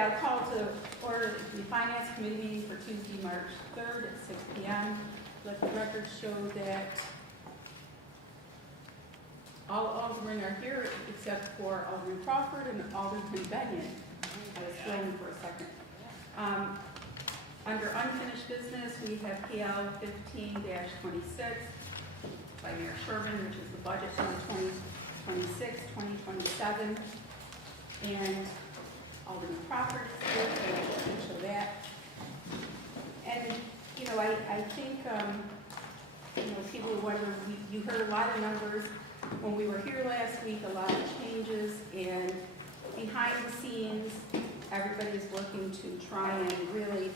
I'll call to order the Finance Committee meeting for Tuesday, March 3rd at 6 p.m. Let the record show that all aldermen are here except for Alderman Crawford and Alderman Benyon. I was thrown for a second. Under unfinished business, we have PL 15-26 by Mayor Sherman, which is the budget for 2026-2027. And Alderman Crawford is here, so I can show that. And, you know, I think, people wonder, you heard a lot of numbers. When we were here last week, a lot of changes, and behind the scenes, everybody's working to try and really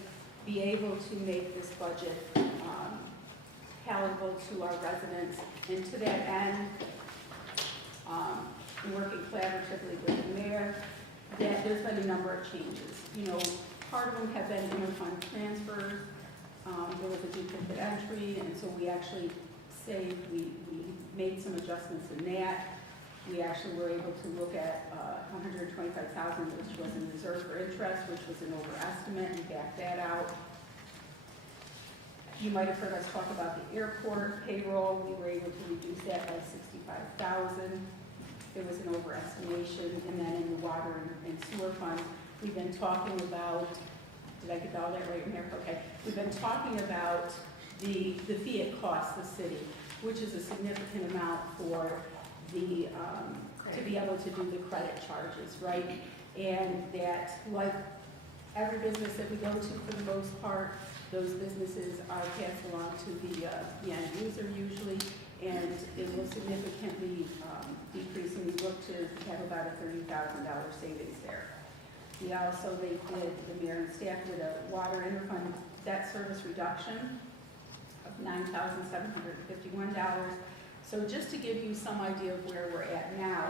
be able to make this budget palatable to our residents. And to that end, working collaboratively with the mayor, that there's been a number of changes. You know, part of them have been interfund transfers. There was a duplicate entry, and so we actually saved, we made some adjustments in that. We actually were able to look at $125,000, which was in reserve for interest, which was an overestimate, and back that out. You might have heard us talk about the airport payroll. We were able to reduce that by $65,000. There was an overestimation, and then in the water and sewer fund, we've been talking about, did I get all that right in there? Okay. We've been talking about the fee it costs the city, which is a significant amount for the, to be able to do the credit charges, right? And that, like every business that we go to for the most part, those businesses are passed along to the end user usually, and it will significantly decrease, and we look to have about a $30,000 savings there. We also, the mayor and staff did a water interfund debt service reduction of $9,751. So just to give you some idea of where we're at now,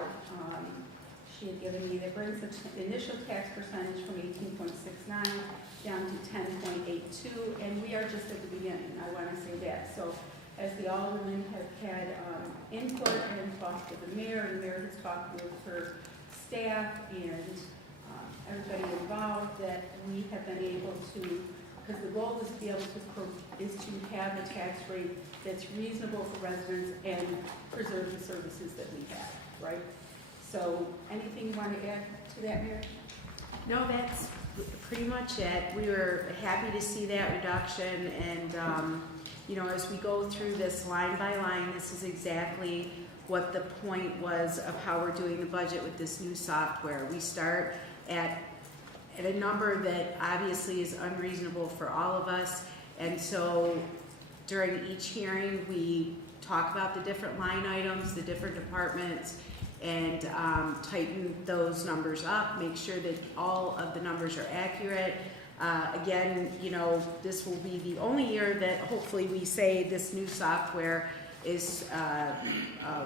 she had given me, that brings the initial tax percentage from 18.69 down to 10.82, and we are just at the beginning. I want to say that. So as the aldermen have had input and talked with the mayor, and the mayor has talked with her staff and everybody involved, that we have been able to, because the goal is to be able to have a tax rate that's reasonable for residents and preserve the services that we have, right? So anything you want to add to that, Mayor? No, that's pretty much it. We were happy to see that reduction, and you know, as we go through this line by line, this is exactly what the point was of how we're doing the budget with this new software. We start at a number that obviously is unreasonable for all of us, and so during each hearing we talk about the different line items, the different departments, and tighten those numbers up, make sure that all of the numbers are accurate. Again, you know, this will be the only year that hopefully we say this new software is a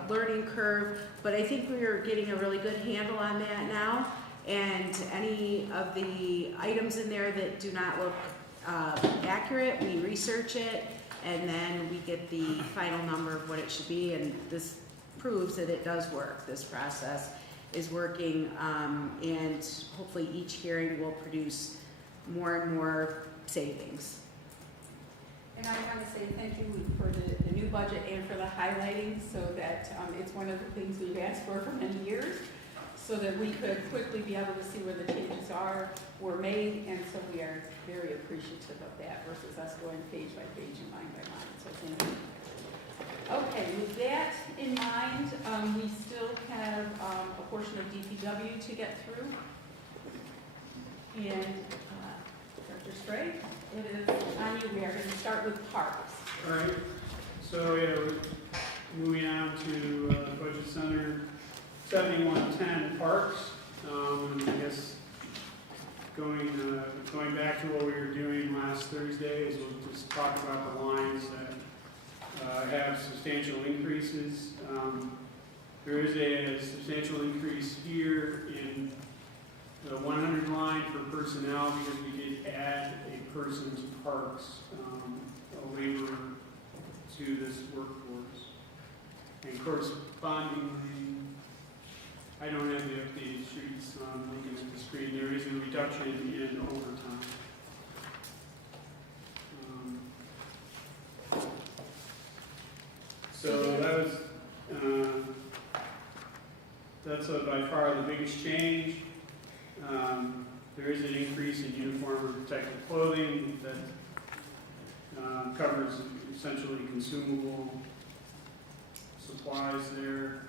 learning curve, but I think we're getting a really good handle on that now, and any of the items in there that do not look accurate, we research it, and then we get the final number of what it should be, and this proves that it does work. This process is working, and hopefully each hearing will produce more and more savings. And I want to say thank you for the new budget and for the highlighting, so that it's one of the things we've asked for many years, so that we could quickly be able to see where the changes were made, and so we are very appreciative of that versus us going page by page and line by line. So thank you. Okay, with that in mind, we still have a portion of DPW to get through. And Dr. Stray, it is on you. We are going to start with parks. All right. So yeah, we're moving on to Budget Center 7110 Parks. I guess going back to what we were doing last Thursday is we'll just talk about the lines that have substantial increases. There is a substantial increase here in the 100 line for personnel because we did add a person to parks, a laborer to this workforce. And correspondingly, I don't have the updated streets, so I'm looking at the screen. There is a reduction in overtime. So that was, that's by far the biggest change. There is an increase in uniform and protective clothing that covers essentially consumable supplies there.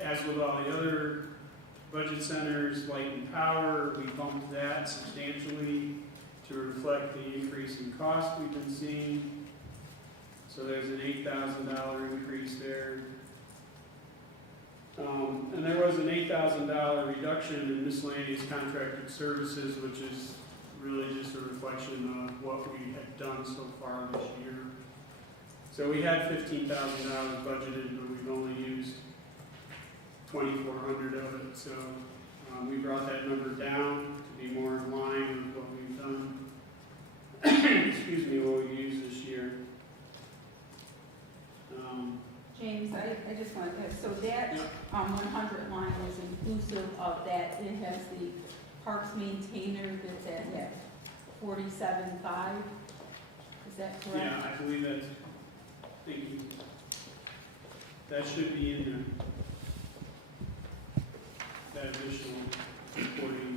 As with all the other budget centers, light and power, we bumped that substantially to reflect the increase in cost we've been seeing. So there's an $8,000 increase there. And there was an $8,000 reduction in miscellaneous contracted services, which is really just a reflection of what we had done so far this year. So we had $15,000 budgeted, but we've only used 2,400 of it. So we brought that number down to be more in line with what we've done. Excuse me, what we've used this year. James, I just want to, so that 100 line is inclusive of that, it has the parks maintainer that's at that 47.5, is that correct? Yeah, I believe that's, thank you. That should be in there. That additional reporting.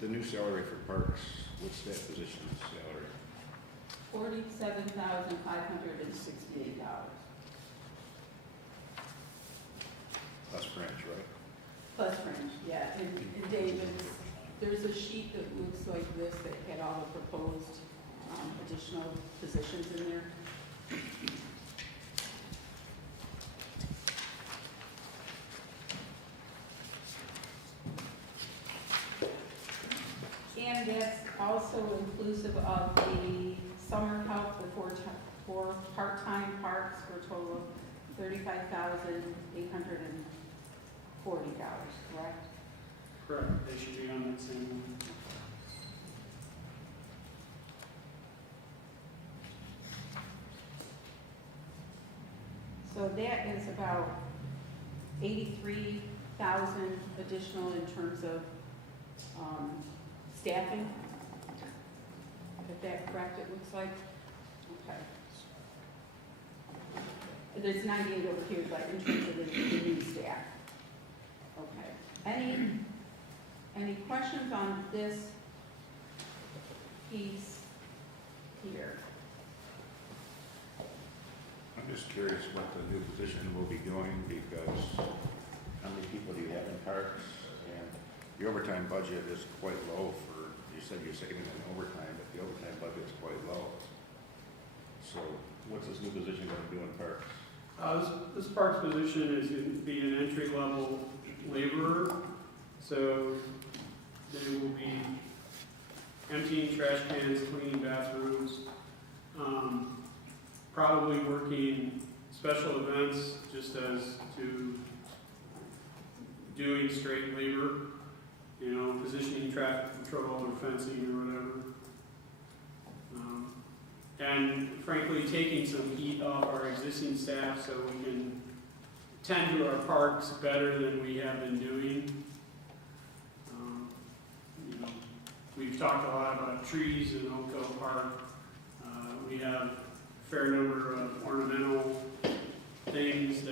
The new salary for parks, what's that position's salary? $47,568. Plus French, right? Plus French, yeah, and David's, there's a sheet that looks like this that had all the proposed additional positions in there. And that's also inclusive of the summer help, the four part-time parks for a total of $35,840, correct? Correct, they should be on that same one. So that is about 83,000 additional in terms of staffing. Is that correct, it looks like? Okay. There's 98 over here, but in terms of the new staff. Okay. Any questions on this piece here? I'm just curious what the new position will be doing, because how many people do you have in parks? And the overtime budget is quite low for, you said you're saving on overtime, but the overtime budget is quite low. So what's this new position going to do in parks? This parks position is going to be an entry-level laborer, so they will be emptying trash cans, cleaning bathrooms, probably working special events just as to doing straight labor, you know, positioning traffic control or fencing or whatever. And frankly, taking some heat off our existing staff so we can tend to our parks better than we have been doing. You know, we've talked a lot about trees in Oakville Park. We have a fair number of ornamental things,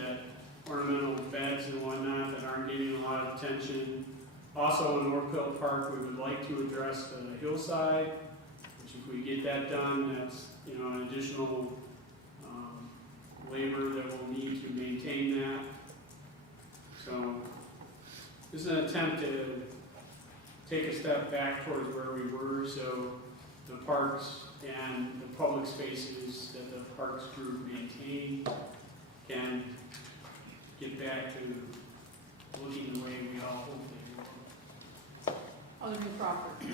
ornamental beds and whatnot that aren't getting a lot of attention. Also in Oakville Park, we would like to address the hillside, which if we get that done, that's, you know, an additional labor that we'll need to maintain that. So this is an attempt to take a step back towards where we were, so the parks and the public spaces that the parks group maintain can get back to looking the way we all hope they will. Alderman Crawford.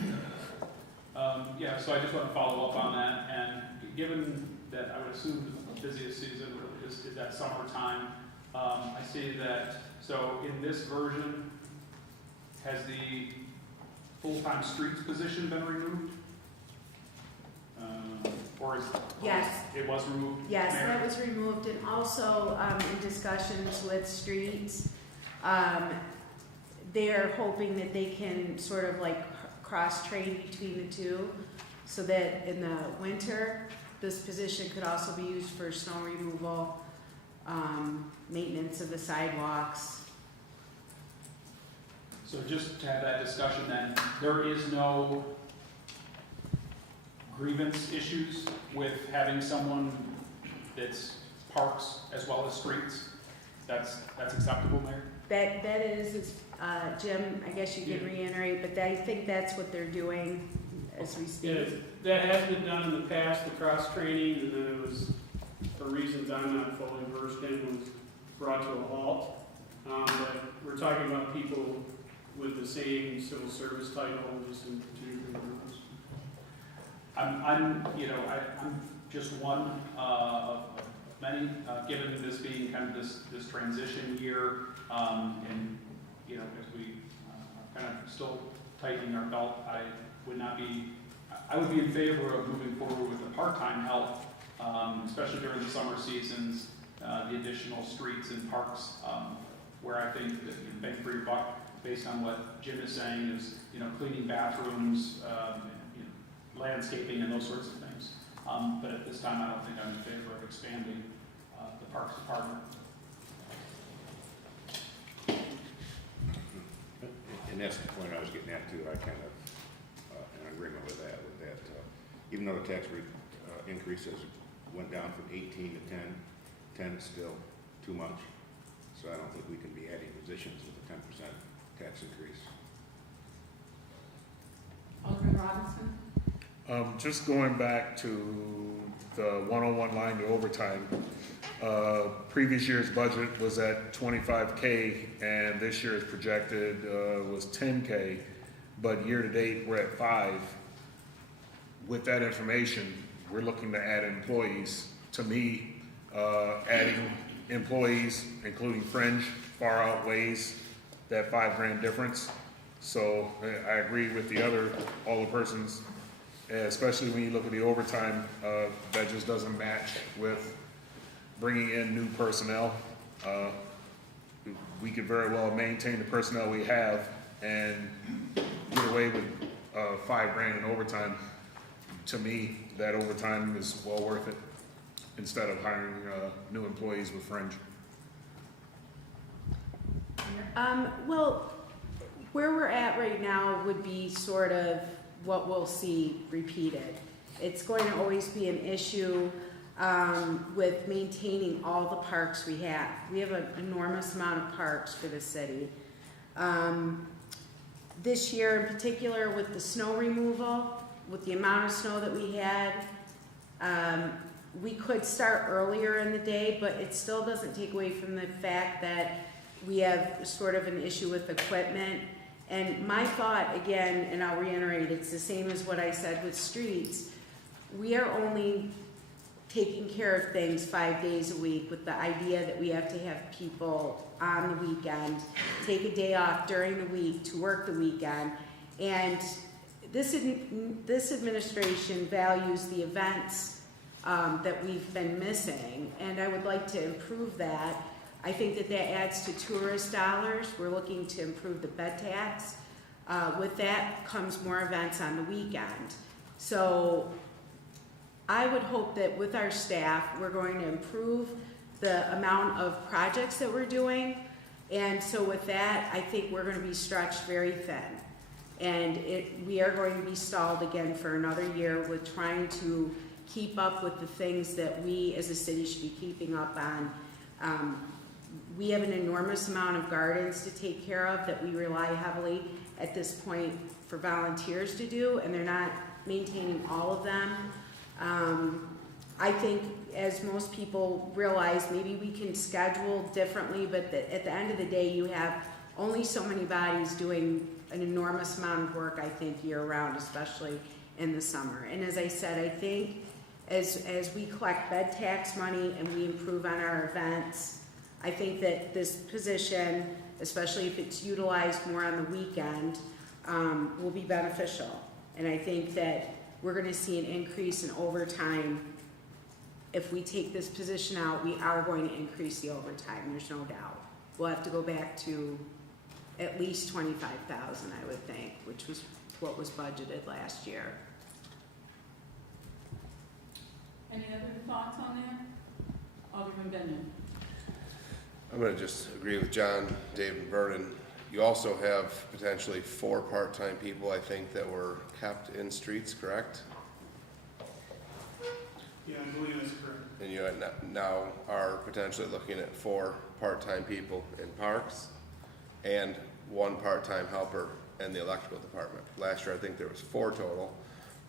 Yeah, so I just want to follow up on that, and given that I would assume the busiest season really is that summertime, I see that, so in this version, has the full-time streets position been removed? or is? Yes. It was removed? Yes, Mayor? that was removed, and also, in discussions with streets, they're hoping that they can sort of like cross-train between the two, so that in the winter, this position could also be used for snow removal, maintenance of the sidewalks. So just to have that discussion then, there is no grievance issues with having someone that's parks as well as streets? That's acceptable, Mayor? That is, Jim, I guess you can reiterate, but I think that's what they're doing as we Yeah, speak. that has been done in the past, the cross-training, and then it was, for reasons I'm not fully versed in, was brought to a halt. But we're talking about people with the same civil service title, just in two different rooms. I'm just one of many, given this being kind of this transition year, and, you know, as we kind of still tightening our belt, I would be in favor of moving forward with the part-time help, especially during the summer seasons, the additional streets and parks, where I think that, bang for your buck, based on what Jim is saying, is, cleaning bathrooms, landscaping and those sorts of things. But at this time, I don't think I'm in favor of expanding the Parks Department. And that's the point I was getting at too. I kind of, in agreement with that, even though the tax rate increases went down from 18 to 10, 10 is still too much. So I don't think we can be adding positions with a 10% tax increase. Alderman Robinson? Just going back to the 101 line to overtime, previous year's budget was at 25K and this year's projected was 10K, but year to date we're at 5. With that information, we're looking to add employees. To me, adding employees, including fringe, far outweighs that $5,000 difference. So I agree with all the persons, especially when you look at the overtime, that just doesn't match with bringing in new personnel. We could very well maintain the personnel we have and get away with $5,000 in overtime. To me, that overtime is well worth it instead of hiring new employees with fringe. Well, where we're at right now would be sort of what we'll see repeated. It's going to always be an issue with maintaining all the parks we have. We have an enormous amount of parks for the city. This year in particular, with the snow removal, with the amount of snow that we had, we could start earlier in the day, but it still doesn't take away from the fact that we have sort of an issue with equipment. And my thought, again, and I'll reiterate, it's the same as what I said with streets. We are only taking care of things 5 days a week with the idea that we have to have people on the weekend, take a day off during the week to work the weekend. And this administration values the events that we've been missing, and I would like to improve that. I think that adds to tourist dollars. We're looking to improve the bed tax. With that comes more events on the weekend. So I would hope that with our staff, we're going to improve the amount of projects that we're doing. And so with that, I think we're going to be stretched very thin. And we are going to be stalled again for another year with trying to keep up with the things that we as a city should be keeping up on. We have an enormous amount of gardens to take care of that we rely heavily at this point for volunteers to do, and they're not maintaining all of them. I think, as most people realize, maybe we can schedule differently, but at the end of the day, you have only so many bodies doing an enormous amount of work, I think, year-round, especially in the summer. And as I said, I think as we collect bed tax money and we improve on our events, I think that this position, especially if it's utilized more on the weekend, will be beneficial. And I think that we're gonna see an increase in overtime. If we take this position out, we are going to increase the overtime, there's no doubt. We'll have to go back to at least 25,000, I would think, which was what was budgeted last year. Any other thoughts on that? Alderman Benyon? I'm gonna just agree with John, Dave, and Vernon. You also have potentially 4 part-time people, I think, that were kept in streets, correct? Yeah, I believe that's correct. And you now are potentially looking at 4 part-time people in parks and 1 part-time helper in the electrical department. Last year, I think there was 4 total.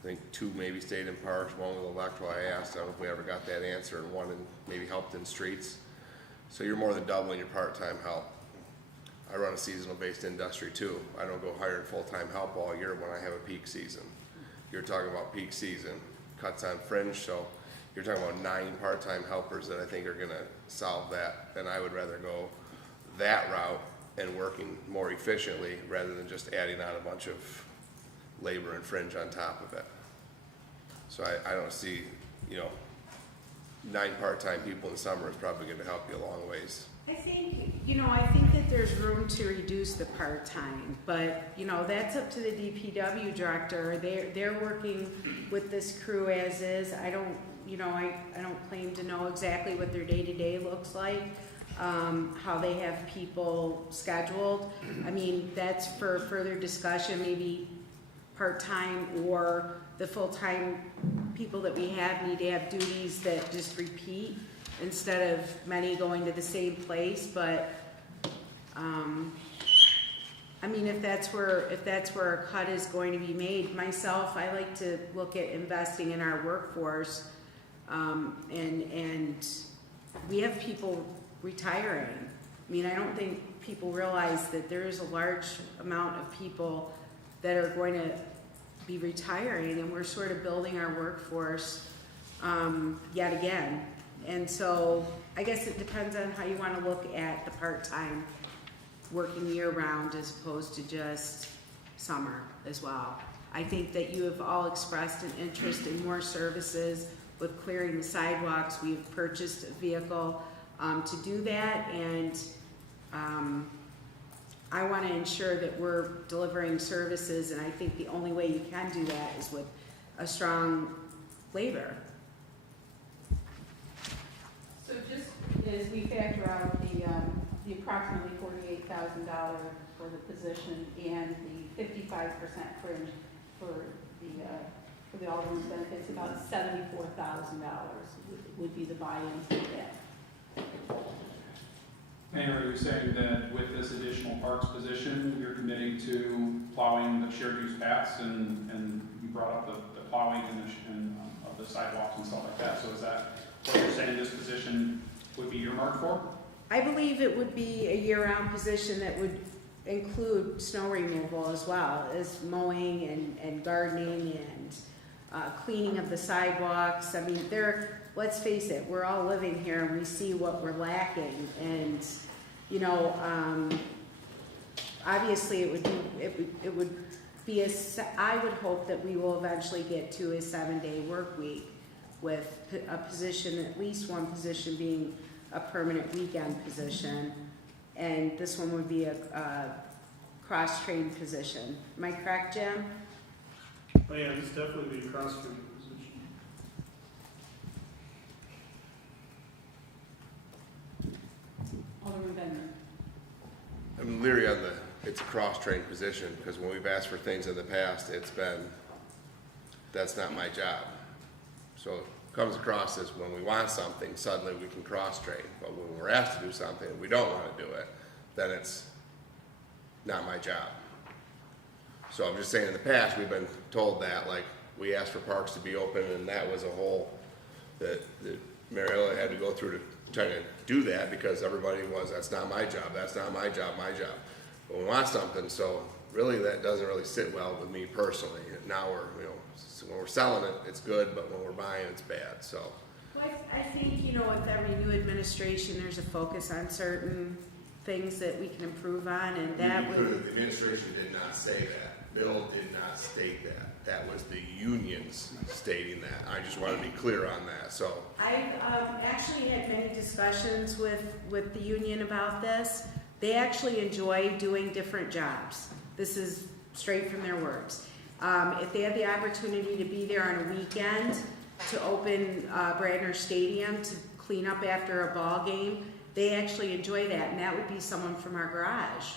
I think 2 maybe stayed in parks, 1 with electrical. I asked them if we ever got that answer, and 1 maybe helped in streets. So you're more than doubling your part-time help. I run a seasonal-based industry too. I don't go hiring full-time help all year when I have a peak season. You're talking about peak season, cuts on fringe, so you're talking about 9 part-time helpers that I think are gonna solve that. And I would rather go that route and working more efficiently rather than just adding on a bunch of labor and fringe on top of it. So I don't see, 9 part-time people in the summer is probably gonna help you a long ways. I think that there's room to reduce the part-time, but, that's up to the DPW director. They're working with this crew as is. I don't claim to know exactly what their day-to-day looks like, how they have people scheduled. I mean, that's for further discussion, maybe part-time or the full-time people that we have need to have duties that just repeat instead of many going to the same place, but, if that's where a cut is going to be made, myself, I like to look at investing in our workforce, and we have people retiring. I don't think people realize that there is a large amount of people that are going to be retiring, and we're sort of building our workforce, yet again. And so I guess it depends on how you want to look at the part-time working year-round as opposed to just summer as well. I think that you have all expressed an interest in more services with clearing the sidewalks. We've purchased a vehicle to do that, and I want to ensure that we're delivering services, and I think the only way you can do that is with a strong labor. So just as we factor out the approximately $48,000 for the position and the 55% fringe for the alderman's benefits, about $74,000 would be the buy-in for that. Mayor, are you saying that with this additional parks position, you're committing to plowing the shared use paths, and you brought up the plowing and of the sidewalks and stuff like that, so is that what you're saying this position would be earmarked for? I believe it would be a year-round position that would include snow removal as well as mowing and gardening and cleaning of the sidewalks. Let's face it, we're all living here and we see what we're lacking, and obviously it would be I would hope that we will eventually get to a 7-day work week with a position, at least one position being a permanent weekend position, and this one would be a cross-trained position. Am I correct, Jim? Oh yeah, it's definitely the cross-training position. Alderman Benyon? I'm leery on it's a cross-trained position, because when we've asked for things in the past, it's been, that's not my job. So it comes across as when we want something, suddenly we can cross-train, but when we're asked to do something and we don't want to do it, then it's not my job. So I'm just saying, in the past, we've been told that, like, we asked for parks to be open, and that was a whole, that Mariella had to go through to try to do that, because everybody was, that's not my job, that's not my job, my job. But we want something, so really that doesn't really sit well with me personally. Now we're, when we're selling it, it's good, but when we're buying, it's bad, so. Well, I think, with every new administration, there's a focus on certain things that we can improve on, and that would... The administration did not say that. bill did not state that. That was the unions stating that. I just want to be clear on that, so. I've actually had many discussions with the union about this. They actually enjoy doing different jobs. This is straight from their words. If they have the opportunity to be there on a weekend to open Bradner Stadium to clean up after a ball game, they actually enjoy that, and that would be someone from our garage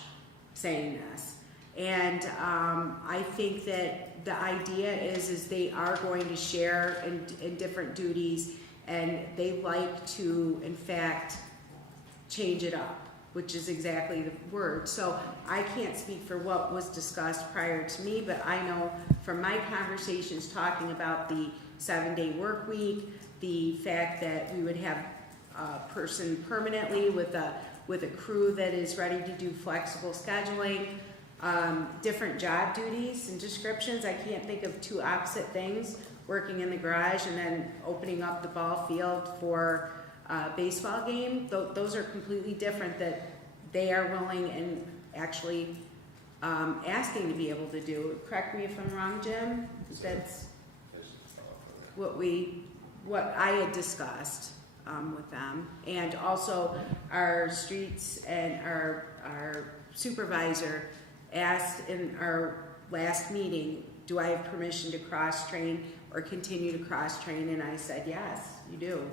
saying this. And I think that the idea is they are going to share in different duties, and they like to, in fact, change it up, which is exactly the word. So I can't speak for what was discussed prior to me, but I know from my conversations talking about the 7-day work week, the fact that we would have a person permanently with a crew that is ready to do flexible scheduling, different job duties and descriptions. I can't think of two opposite things, working in the garage and then opening up the ball field for a baseball game. Those are completely different that they are willing and actually asking to be able to do. Correct me if I'm wrong, Jim? That's what I had discussed with them. And also our streets and our supervisor asked in our last meeting, do I have permission to cross-train or continue to cross-train? And I said, yes, you do.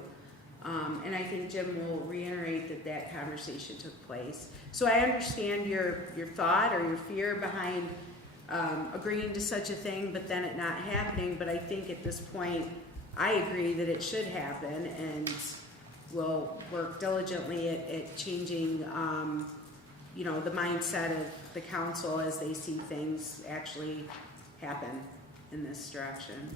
And I think Jim will reiterate that conversation took place. So I understand your thought or your fear behind agreeing to such a thing, but then it not happening. But I think at this point, I agree that it should happen, and we'll work diligently at changing the mindset of the council as they see things actually happen in this direction.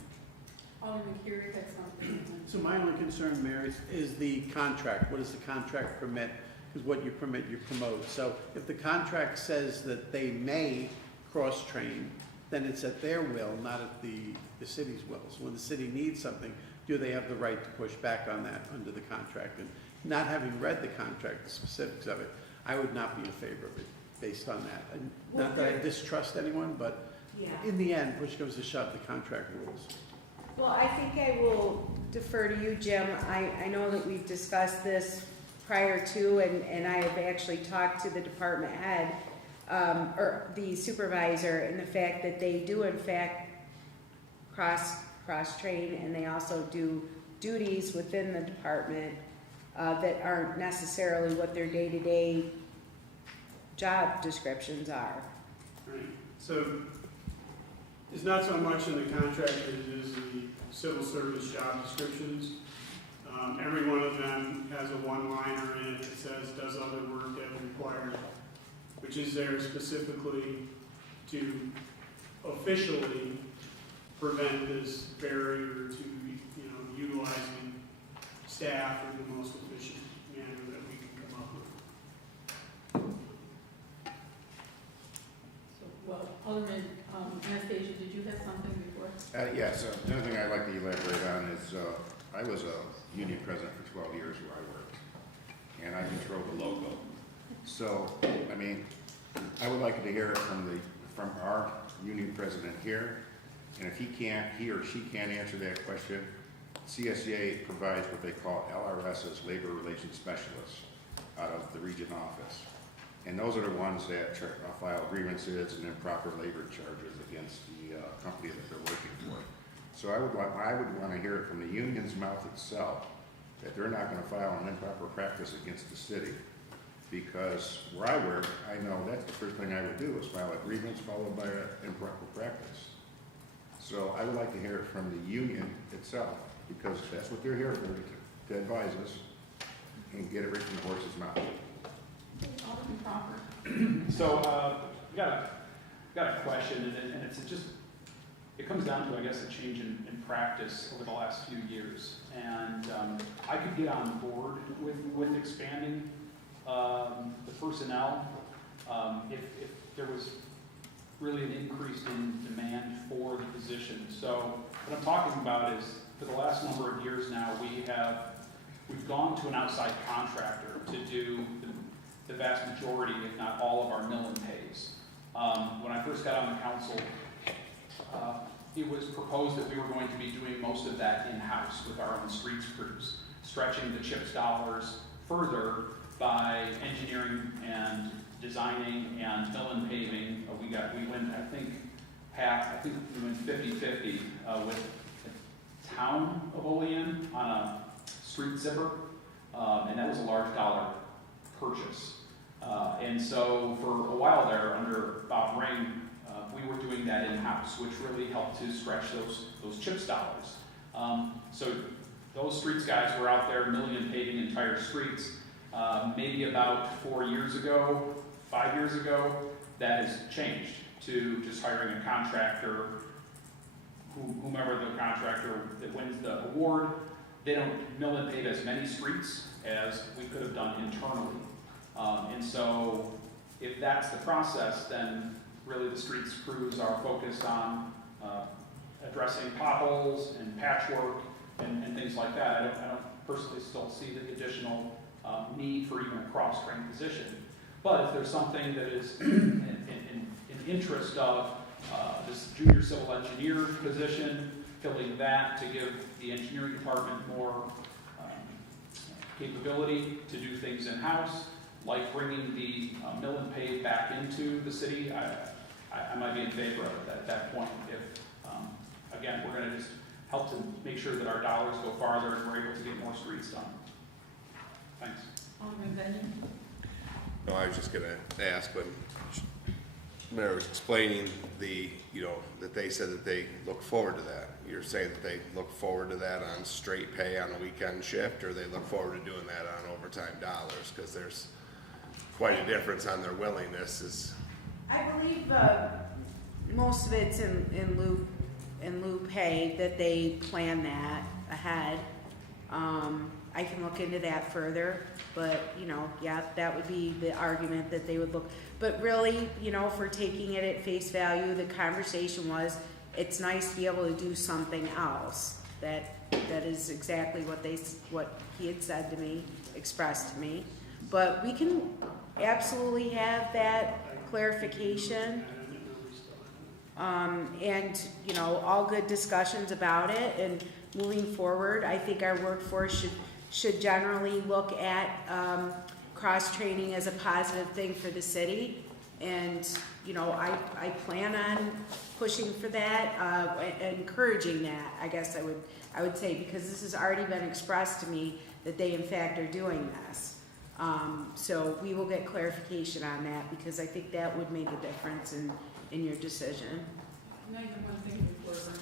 Alderman Curie had something. So my only concern, Mayor, is the contract. What does the contract permit? Because what you permit, you promote. So if the contract says that they may cross-train, then it's at their will, not at the city's will. So when the city needs something, do they have the right to push back on that under the contract? And not having read the contract, the specifics of it, I would not be in favor of it based on that. And not that I distrust anyone, but in the end, push comes to shove, the contract rules. Well, I think I will defer to you, Jim. I know that we've discussed this prior to, and I have actually talked to the department head, or the supervisor, and the fact that they do in fact cross-train, and they also do duties within the department that aren't necessarily what their day-to-day job descriptions are. Right, so it's not so much in the contract as it is the civil service job descriptions. Every one of them has a one-liner in it that says, does other work as required, which is there specifically to officially prevent this barrier to, utilizing staff in the most efficient manner that we can come up with. So, well, Alderman Anastasia, did you have something before? Yes, the other thing I'd like to elaborate on is, I was a union president for 12 years where I worked, and I controlled the logo. So, I would like to hear it from our union president here, and if he or she can't answer that question, CSEA provides what they call LRS's Labor Relations Specialists out of the region office. And those are the ones that file grievances and improper labor charges against the company that they're working for. So I would want to hear it from the union's mouth itself that they're not going to file an improper practice against the city. Because where I work, I know that's the first thing I would do is file a grievance followed by an improper practice. So I would like to hear it from the union itself, because that's what they're here for, to advise us and get it right from the horse's mouth. Alderman Crawford. So, got a question, and it's just, it comes down to, I guess, a change in practice over the last few years. And I could get on board with expanding the personnel if there was really an increase in demand for the position. So what I'm talking about is, for the last number of years now, we've gone to an outside contractor to do the vast majority, if not all, of our mill and pays. When I first got on the council, it was proposed that we were going to be doing most of that in-house with our own streets crews, stretching the CHIPS dollars further by engineering and designing and mill and paving. We went, I think we went 50-50 with the town of Olean on a street zipper, and that was a large dollar purchase. And so for a while there, under Bob Ring, we were doing that in-house, which really helped to stretch those CHIPS dollars. So those streets guys were out there milling and paving entire streets. Maybe about 4 years ago, 5 years ago, that has changed to just hiring a contractor, whomever the contractor that wins the award. They don't mill and pave as many streets as we could have done internally. And so if that's the process, then really the streets crews are focused on addressing potholes and patchwork and things like that. I don't personally still see the additional need for even a cross-trained position. But if there's something that is in interest of this junior civil engineer position, filling that to give the engineering department more capability to do things in-house, like bringing the mill and pave back into the city, I might be in favor of it at that point. If, again, we're going to just help to make sure that our dollars go farther and we're able to get more streets done. Thanks. Alderman Benyon? No, I was just gonna ask when Mayor was explaining that they said that they look forward to that. You're saying that they look forward to that on straight pay on a weekend shift, or they look forward to doing that on overtime dollars? Because there's quite a difference on their willingness. I believe most of it's in lieu pay, that they plan that ahead. I can look into that further, but, yeah, that would be the argument that they would look. But really, if we're taking it at face value, the conversation was, it's nice to be able to do something else. That is exactly what he had said to me, expressed to me. But we can absolutely have that clarification. And, all good discussions about it. And moving forward, I think our workforce should generally look at cross-training as a positive thing for the city. And, I plan on pushing for that, encouraging that, I guess I would say, because this has already been expressed to me that they in fact are doing this. So we will get clarification on that, because I think that would make a difference in your decision. And I have one thing before.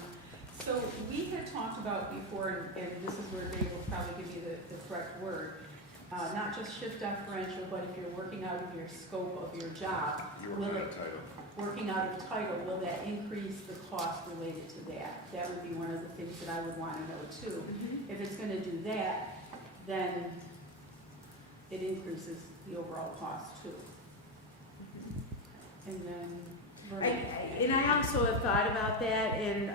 So we had talked about before, and this is where Dave will probably give you the correct word, not just shift differential, but if you're working out of your scope of your job, working out of title, will that increase the cost related to that? That would be one of the things that I would want to know too. Mm-hmm. If it's going to do that, then it increases the overall cost too. Mm-hmm. And then I also have thought about that, and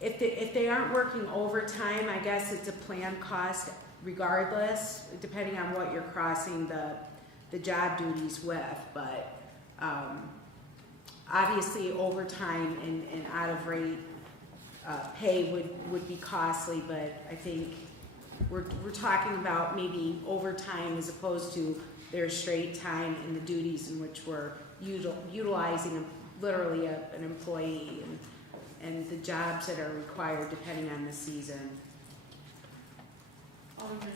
if they aren't working overtime, I guess it's a planned cost regardless, depending on what you're crossing the job duties with. But obviously overtime and out of rate pay would be costly, but I think we're talking about maybe overtime as opposed to their straight time and the duties in which we're utilizing literally an employee and the jobs that are required depending on the season. Alderman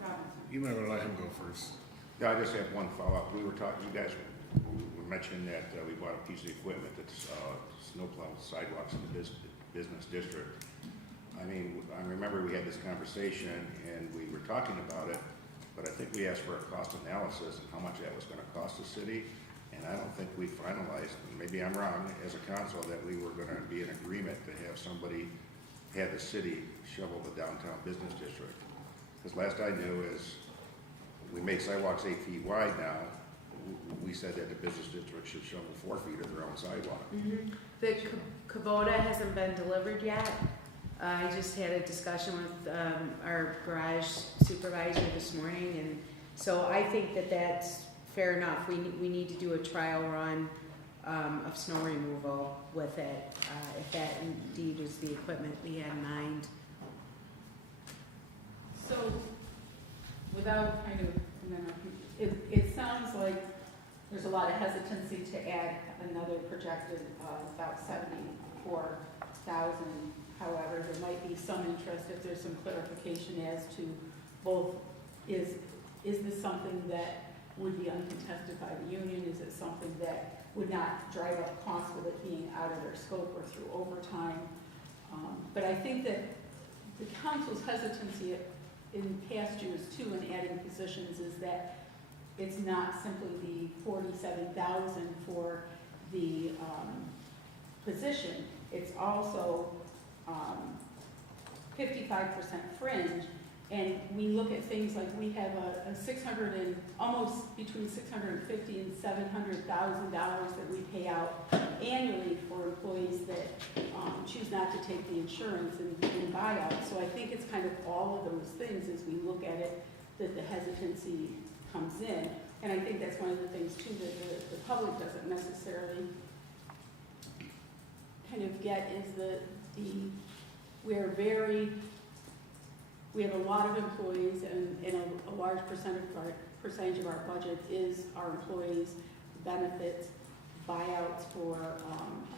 Robinson. You might want to let him go first. Yeah, I just have one follow-up. We were talking, you guys were mentioning that we bought a piece of equipment that's snowplow sidewalks in the business district. I mean, I remember we had this conversation and we were talking about it, but I think we asked for a cost analysis and how much that was going to cost the city. And I don't think we finalized, and maybe I'm wrong, as a council, that we were going to be in agreement to have the city shovel the downtown business district. Because last I knew is, we make sidewalks 8 feet wide now. We said that the business district should shovel 4 feet of their own sidewalk. Mm-hmm. The Kubota hasn't been delivered yet. I just had a discussion with our garage supervisor this morning, and so I think that's fair enough, we need to do a trial run, of snow removal with it, if that indeed is the equipment we had in mind. So, without kind of, it sounds like there's a lot of hesitancy to add another projected, about 74,000. However, there might be some interest if there's some clarification as to both, is this something that would be uncontested by the union? Is it something that would not drive up costs with it being out of their scope or through overtime? But I think that the council's hesitancy in past years too in adding positions is that it's not simply the 47,000 for the position, it's also 55% fringe. And we look at things like we have a 600 and almost between 650 and $700,000 that we pay out annually for employees that choose not to take the insurance and buyout. So I think it's kind of all of those things as we look at it that the hesitancy comes in. And I think that's one of the things too that the public doesn't necessarily kind of get is we have a lot of employees and a large percentage of our budget is our employees' benefits, buyouts for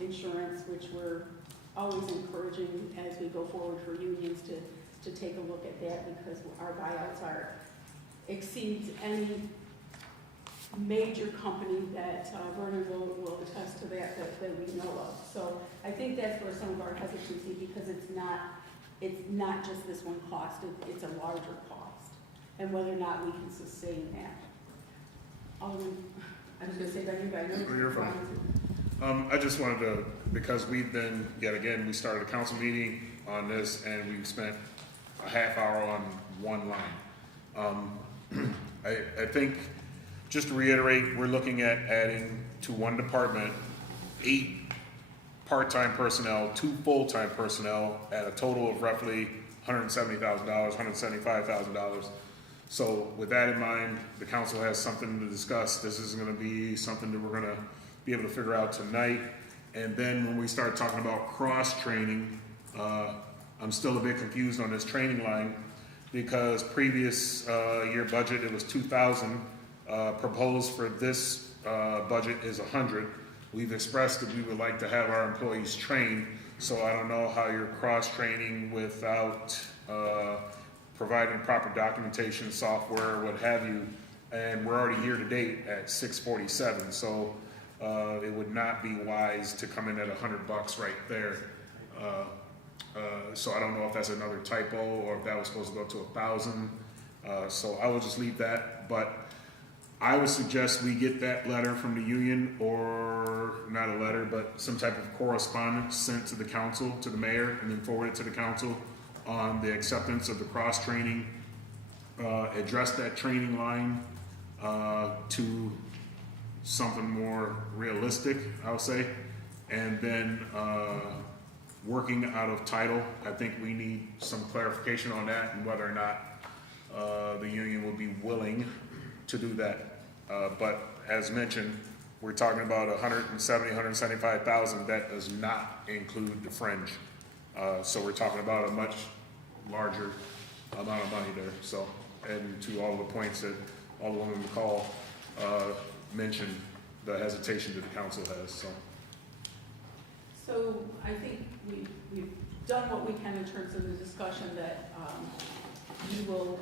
insurance, which we're always encouraging as we go forward for unions to take a look at that because our buyouts exceeds any major company that Vernon will attest to that we know of. So I think that's where some of our hesitancy, because it's not just this one cost, it's a larger cost, and whether or not we can sustain that. I was going to say that anybody knows. You're fine. I just wanted to, because we've been, yet again, we started a council meeting on this and we've spent a half hour on one line. I think, just to reiterate, we're looking at adding to one department 8 part-time personnel, 2 full-time personnel at a total of roughly $170,000, $175,000. So with that in mind, the council has something to discuss. This is going to be something that we're going to be able to figure out tonight. And then when we start talking about cross-training, I'm still a bit confused on this training line because previous year budget, it was $2,000. Proposed for this budget is $100. We've expressed that we would like to have our employees trained, so I don't know how you're cross-training without providing proper documentation, software, what have you, and we're already year to date at $647, so it would not be wise to come in at $100 right there. So I don't know if that's another typo or if that was supposed to go to 1,000. So I will just leave that, but I would suggest we get that letter from the union, or not a letter, but some type of correspondence sent to the council, to the mayor, and then forward it to the council on the acceptance of the cross-training, address that training line to something more realistic, I'll say, and then working out of title. I think we need some clarification on that and whether or not the union will be willing to do that. But as mentioned, we're talking about $175,000. That does not include the fringe. So we're talking about a much larger amount of money there. So, and to all the points that Alderwoman McCall mentioned, the hesitation that the council has. So I think we've done what we can in terms of the discussion that we will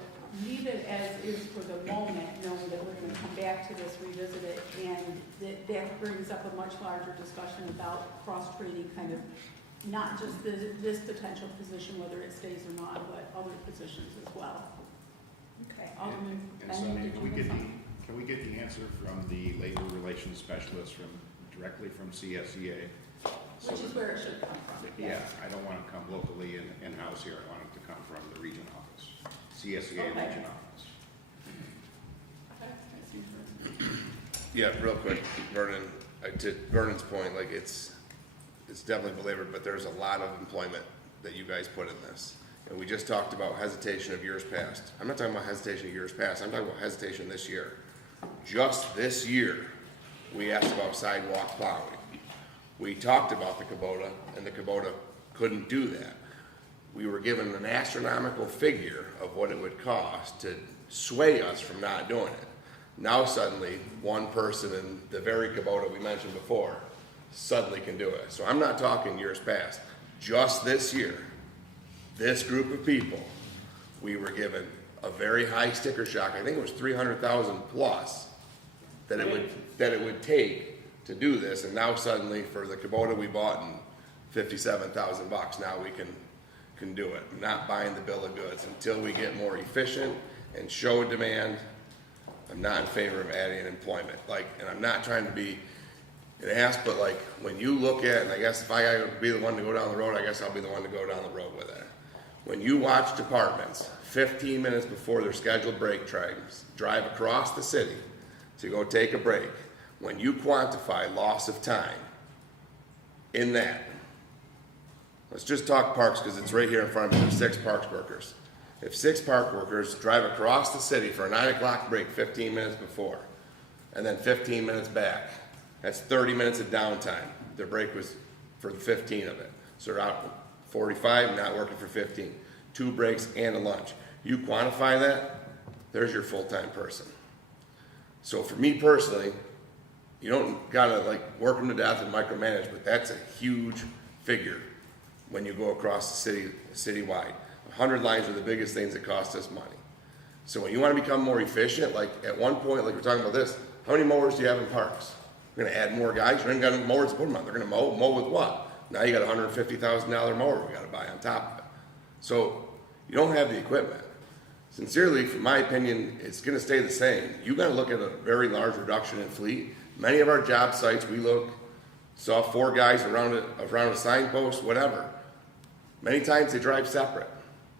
leave it as is for the moment, knowing that we're going to come back to this, revisit it, and that brings up a much larger discussion about cross-training, kind of not just this potential position, whether it stays or not, but other positions as well. Okay, Alderman And so, Benyon, did you have something? can we get the answer from the labor relations specialist directly from CSEA? Which is where it should come from. Yeah, I don't want it to come locally in-house here. I want it to come from the region office, CSEA Okay. region office. Yeah, real quick, Vernon, to Vernon's point, like it's definitely belabored, but there's a lot of employment that you guys put in this. And we just talked about hesitation of years past. I'm not talking about hesitation of years past, I'm talking about hesitation this year. just this year, we asked about sidewalk plowing. We talked about the Kubota, and the Kubota couldn't do that. We were given an astronomical figure of what it would cost to sway us from not doing it. Now suddenly, one person in the very Kubota we mentioned before suddenly can do it. So I'm not talking years past. Just this year, this group of people, we were given a very high sticker shock. I think it was 300,000 plus that it would take to do this. And now suddenly, for the Kubota we bought in 57,000 bucks, now we can do it. I'm not buying the bill of goods until we get more efficient and show demand. I'm not in favor of adding employment. And I'm not trying to be an ass, but when you look at, and I guess if I gotta be the one to go down the road, I guess I'll be the one to go down the road with it. When you watch departments 15 minutes before their scheduled break times drive across the city to go take a break, when you quantify loss of time in that, let's just talk parks because it's right here in front of me. There's 6 parks workers. If 6 park workers drive across the city for a 9 o'clock break 15 minutes before, and then 15 minutes back, that's 30 minutes of downtime. Their break was for 15 of it. So they're out 45, not working for 15. 2 breaks and a lunch. You quantify that, there's your full-time person. So for me personally, you don't gotta work them to death and micromanage, but that's a huge figure when you go across the city, citywide. 100 lines are the biggest things that cost us money. So when you want to become more efficient, at one point, we're talking about this, how many mowers do you have in parks? We're going to add more guys. You ain't got mowers to put them on. They're going to mow with what? Now you got a $150,000 mower we got to buy on top of it. So you don't have the equipment. Sincerely, from my opinion, it's going to stay the same. You got to look at a very large reduction in fleet. Many of our job sites, saw 4 guys around a signpost, whatever. Many times they drive separate.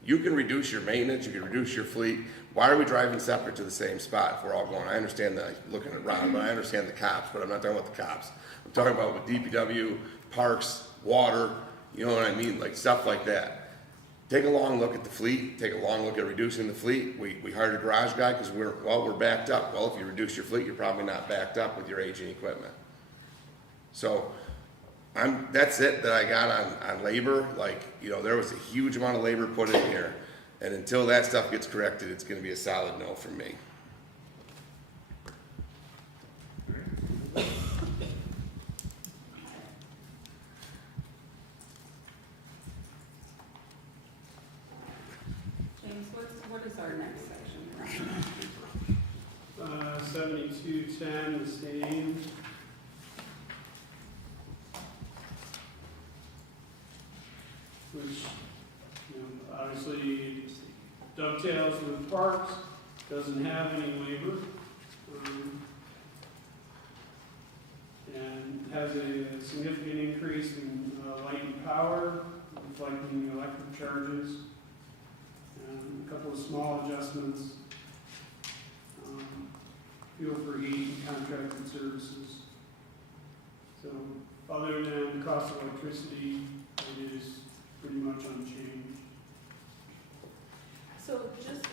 You can reduce your maintenance, you can reduce your fleet. Why are we driving separate to the same spot if we're all going? I understand that, looking at Ron, but I understand the cops, but I'm not talking about the cops. I'm talking about with DPW, parks, water, you know what I mean? Stuff like that. Take a long look at the fleet, take a long look at reducing the fleet. We hired a garage guy because we're backed up. Well, if you reduce your fleet, you're probably not backed up with your aging equipment. So that's it that I got on labor. There was a huge amount of labor put in here. And until that stuff gets corrected, it's going to be a solid no from me. James, what is our next section? 7210, the same. Which, obviously dovetails with parks, doesn't have any labor, and has a significant increase in light and power, reflecting the electric charges, and a couple of small adjustments, fuel for heat and contracted services. So other than the cost of electricity, it is pretty much unchanged. So just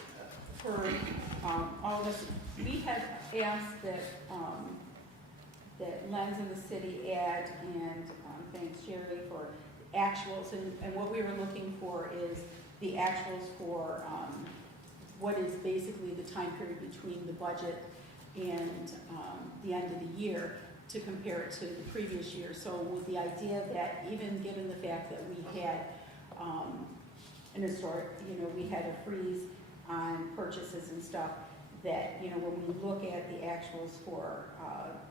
for all of us, we had asked that Lens and the city add, and thanks Jerry for actuals, and what we were looking for is the actuals for what is basically the time period between the budget and the end of the year, to compare it to the previous year. So with the idea that even given the fact that we had an historic, we had a freeze on purchases and stuff, that, when we look at the actuals for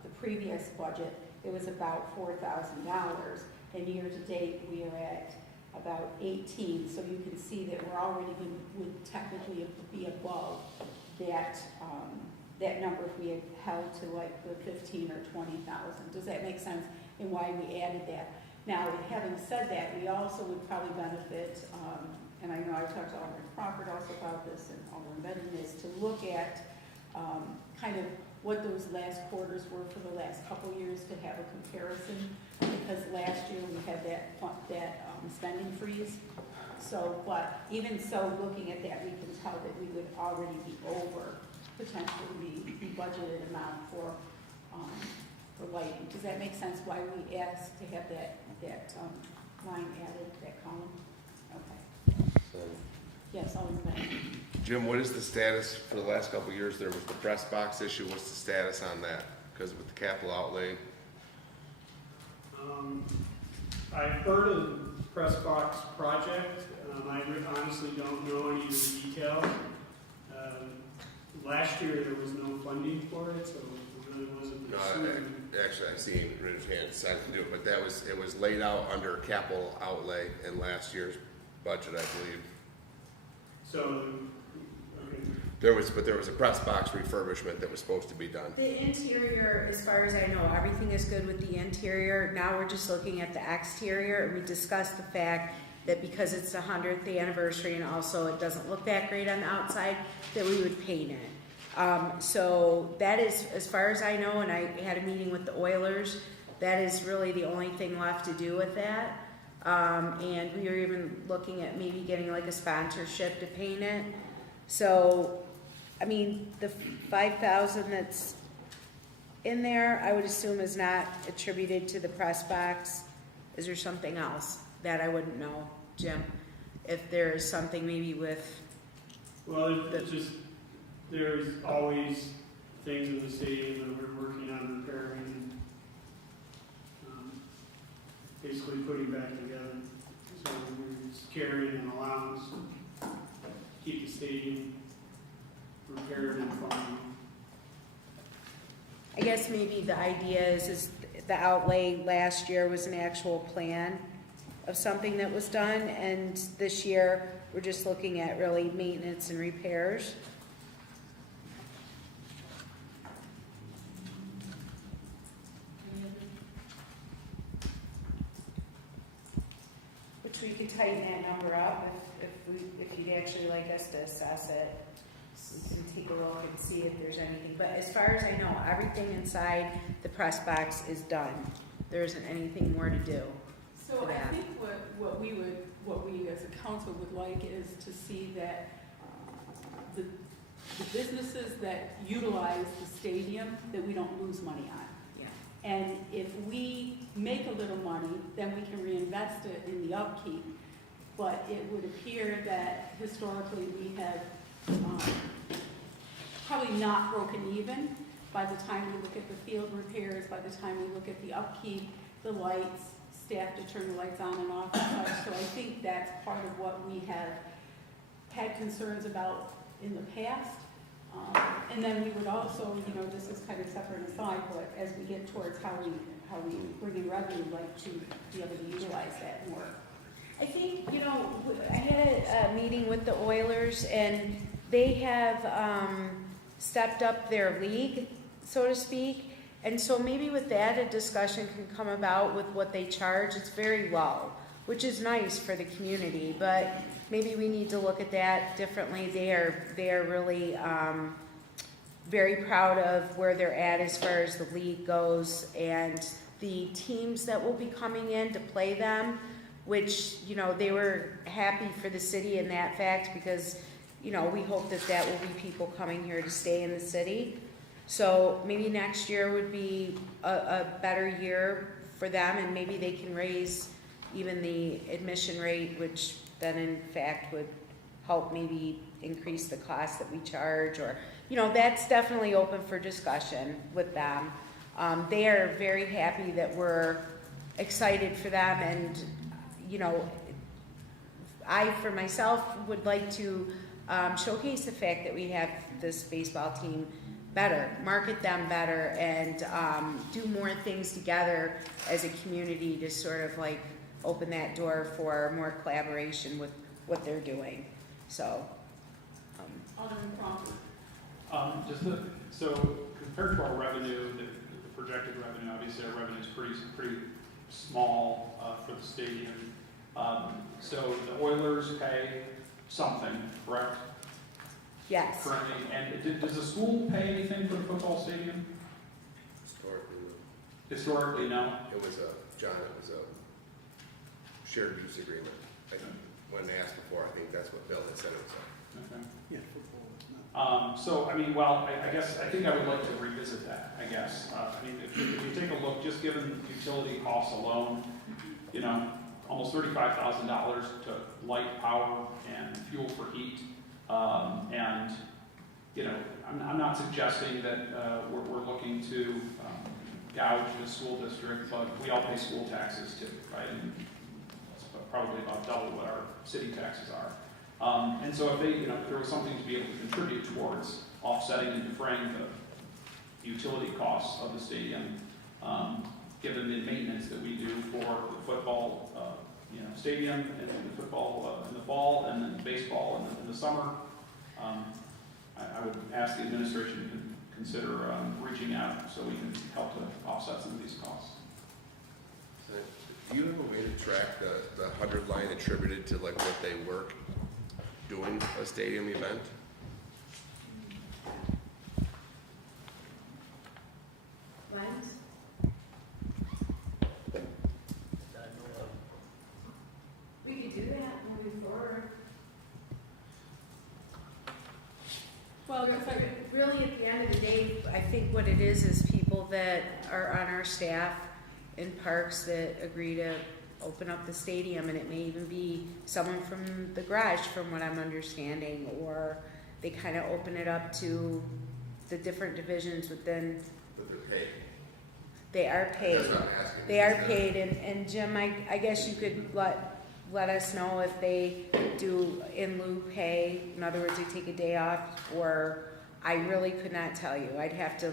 the previous budget, it was about $4,000, and year to date, we are at about 18, so you can see that we're already would technically be above that that number if we had held to the 15 or 20,000. Does that make sense? And why we added that? Now, having said that, we also would probably benefit, and I know I talked to Alderman Crawford also about this, and Alderman Benton, is to look at kind of what those last quarters were for the last couple years, to have a comparison, because last year we had that spending freeze. So, but even so, looking at that, we can tell that we would already be over potentially the budgeted amount for lighting. Does that make sense, why we asked to have that line added, that column? Okay. So, Yes, I'll remember. Jim, what is the status for the last couple of years? There was the press box issue. What's the status on that? Because with the capital outlay, I've heard of the press box project. I honestly don't know any of the details. Last year, there was no funding for it, so it really wasn't no, pursued. actually, I've seen Rich Hand decided to do it, but it was laid out under capital outlay in last year's budget, I believe. So, okay. There was a press box refurbishment that was supposed to be done. The interior, as far as I know, everything is good with the interior. Now we're just looking at the exterior, and we discussed the fact that because it's the 100th anniversary and also it doesn't look that great on the outside, that we would paint it. So that is, as far as I know, and I had a meeting with the Oilers, that is really the only thing left to do with that. And we were even looking at maybe getting like a sponsorship to paint it. So, I mean, the 5,000 that's in there, I would assume is not attributed to the press box. Is there something else that I wouldn't know, Jim? If there's something maybe with, Well, it's just, there's always things in the stadium that we're working on repairing and basically putting back together. So we're just carrying an allowance to keep the stadium repaired and functioning. I guess maybe the idea is the outlay last year was an actual plan of something that was done, and this year we're just looking at really maintenance and repairs. Which we could tighten that number up if you'd actually like us to assess it and take a look and see if there's anything. But as far as I know, everything inside the press box is done. There isn't anything more to do. So I think what we as a council would like is to see that the businesses that utilize the stadium, that we don't lose money on. Yeah. And if we make a little money, then we can reinvest it in the upkeep. But it would appear that historically we have probably not broken even by the time we look at the field repairs, by the time we look at the upkeep, the lights, staff to turn the lights on and off and such. So I think that's part of what we have had concerns about in the past. And then we would also, this is kind of separate aside, but as we get towards how we bring in revenue, like to be able to utilize that more. I think, I had a meeting with the Oilers, and they have stepped up their league, so to speak. And so maybe with that, a discussion can come about with what they charge. It's very low, which is nice for the community, but maybe we need to look at that differently. They are really very proud of where they're at as far as the league goes, and the teams that will be coming in to play them, which, they were happy for the city in that fact because, we hope that will be people coming here to stay in the city. So maybe next year would be a better year for them, and maybe they can raise even the admission rate, which then in fact would help maybe increase the cost that we charge, or, that's definitely open for discussion with them. They are very happy that we're excited for them, and, I, for myself, would like to showcase the fact that we have this baseball team better, market them better, and do more things together as a community to sort of like open that door for more collaboration with what they're doing. So, Alderman Crawford. So compared to our revenue, the projected revenue, obviously our revenue is pretty small for the stadium. So the Oilers pay something, correct? yes. Currently, and does the school pay anything for the football stadium? Historically, no. It was a shared use agreement. When they asked before, I think that's what Bill had said it was. Okay. Yeah, football is So, I mean, well, I guess, I think I would like to revisit that, I guess. I mean, if you take a look, just given utility costs alone, you know, almost $35,000 to light, power, and fuel for heat. And, you know, I'm not suggesting that we're looking to gouge the school district, but we all pay school taxes too, right? And it's probably about double what our city taxes are. And so if they, you know, if there was something to be able to contribute towards offsetting and defraying the utility costs of the stadium, given the maintenance that we do for the football, you know, stadium and the football in the fall and then baseball in the summer, I would ask the administration to consider reaching out so we can help to offset some of these costs. Do you have a way to track the 100 line attributed to like what they work doing a stadium event? Lines? We could do that moving forward. Well, if I could, Really, at the end of the day, I think what it is people that are on our staff in parks that agree to open up the stadium, and it may even be someone from the garage, from what I'm understanding, or they kind of open it up to the different divisions within. But they're paid. They are paid. That's what I'm asking. They are paid, and Jim, I guess you could let us know if they do in lieu pay. In other words, they take a day off, or I really could not tell you. I'd have to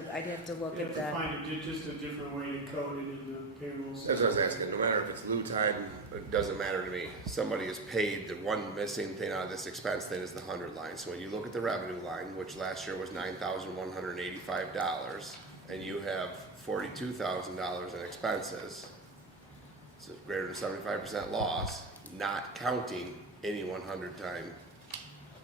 look You at have the. to find just a different way to code it in the payroll system. That's what I was asking. No matter if it's lieu time, it doesn't matter to me. Somebody is paid. The one missing thing out of this expense thing is the 100 line. So when you look at the revenue line, which last year was $9,185, and you have $42,000 in expenses, so greater than 75% loss, not counting any 100 time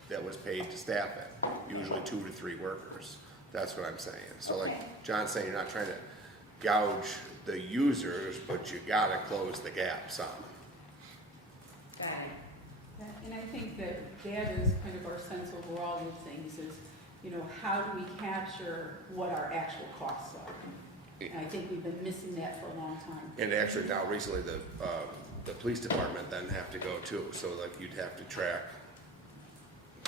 that was paid to staff it, usually 2 to 3 workers. That's what I'm saying. So like John's saying, you're not trying to gouge the users, but you gotta close the gap some. Got it. and I think that is kind of our sense overall with things is, you know, how do we capture what our actual costs are? And I think we've been missing that for a long time. And actually now recently the police department then have to go too. So like you'd have to track,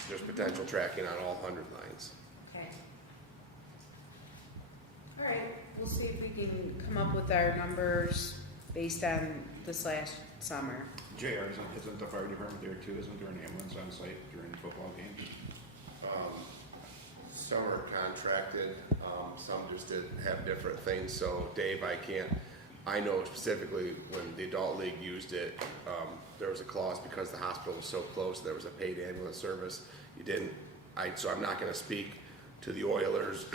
there's potential tracking on all 100 lines. Okay. All right, we'll see if we can come up with our numbers based on this last summer. JR, isn't the fire department there too? Isn't there an ambulance on site during football games? Some are contracted, some just did have different things. So Dave, I know specifically when the adult league used it, there was a clause because the hospital was so close, there was a paid ambulance service. So I'm not gonna speak to the Oilers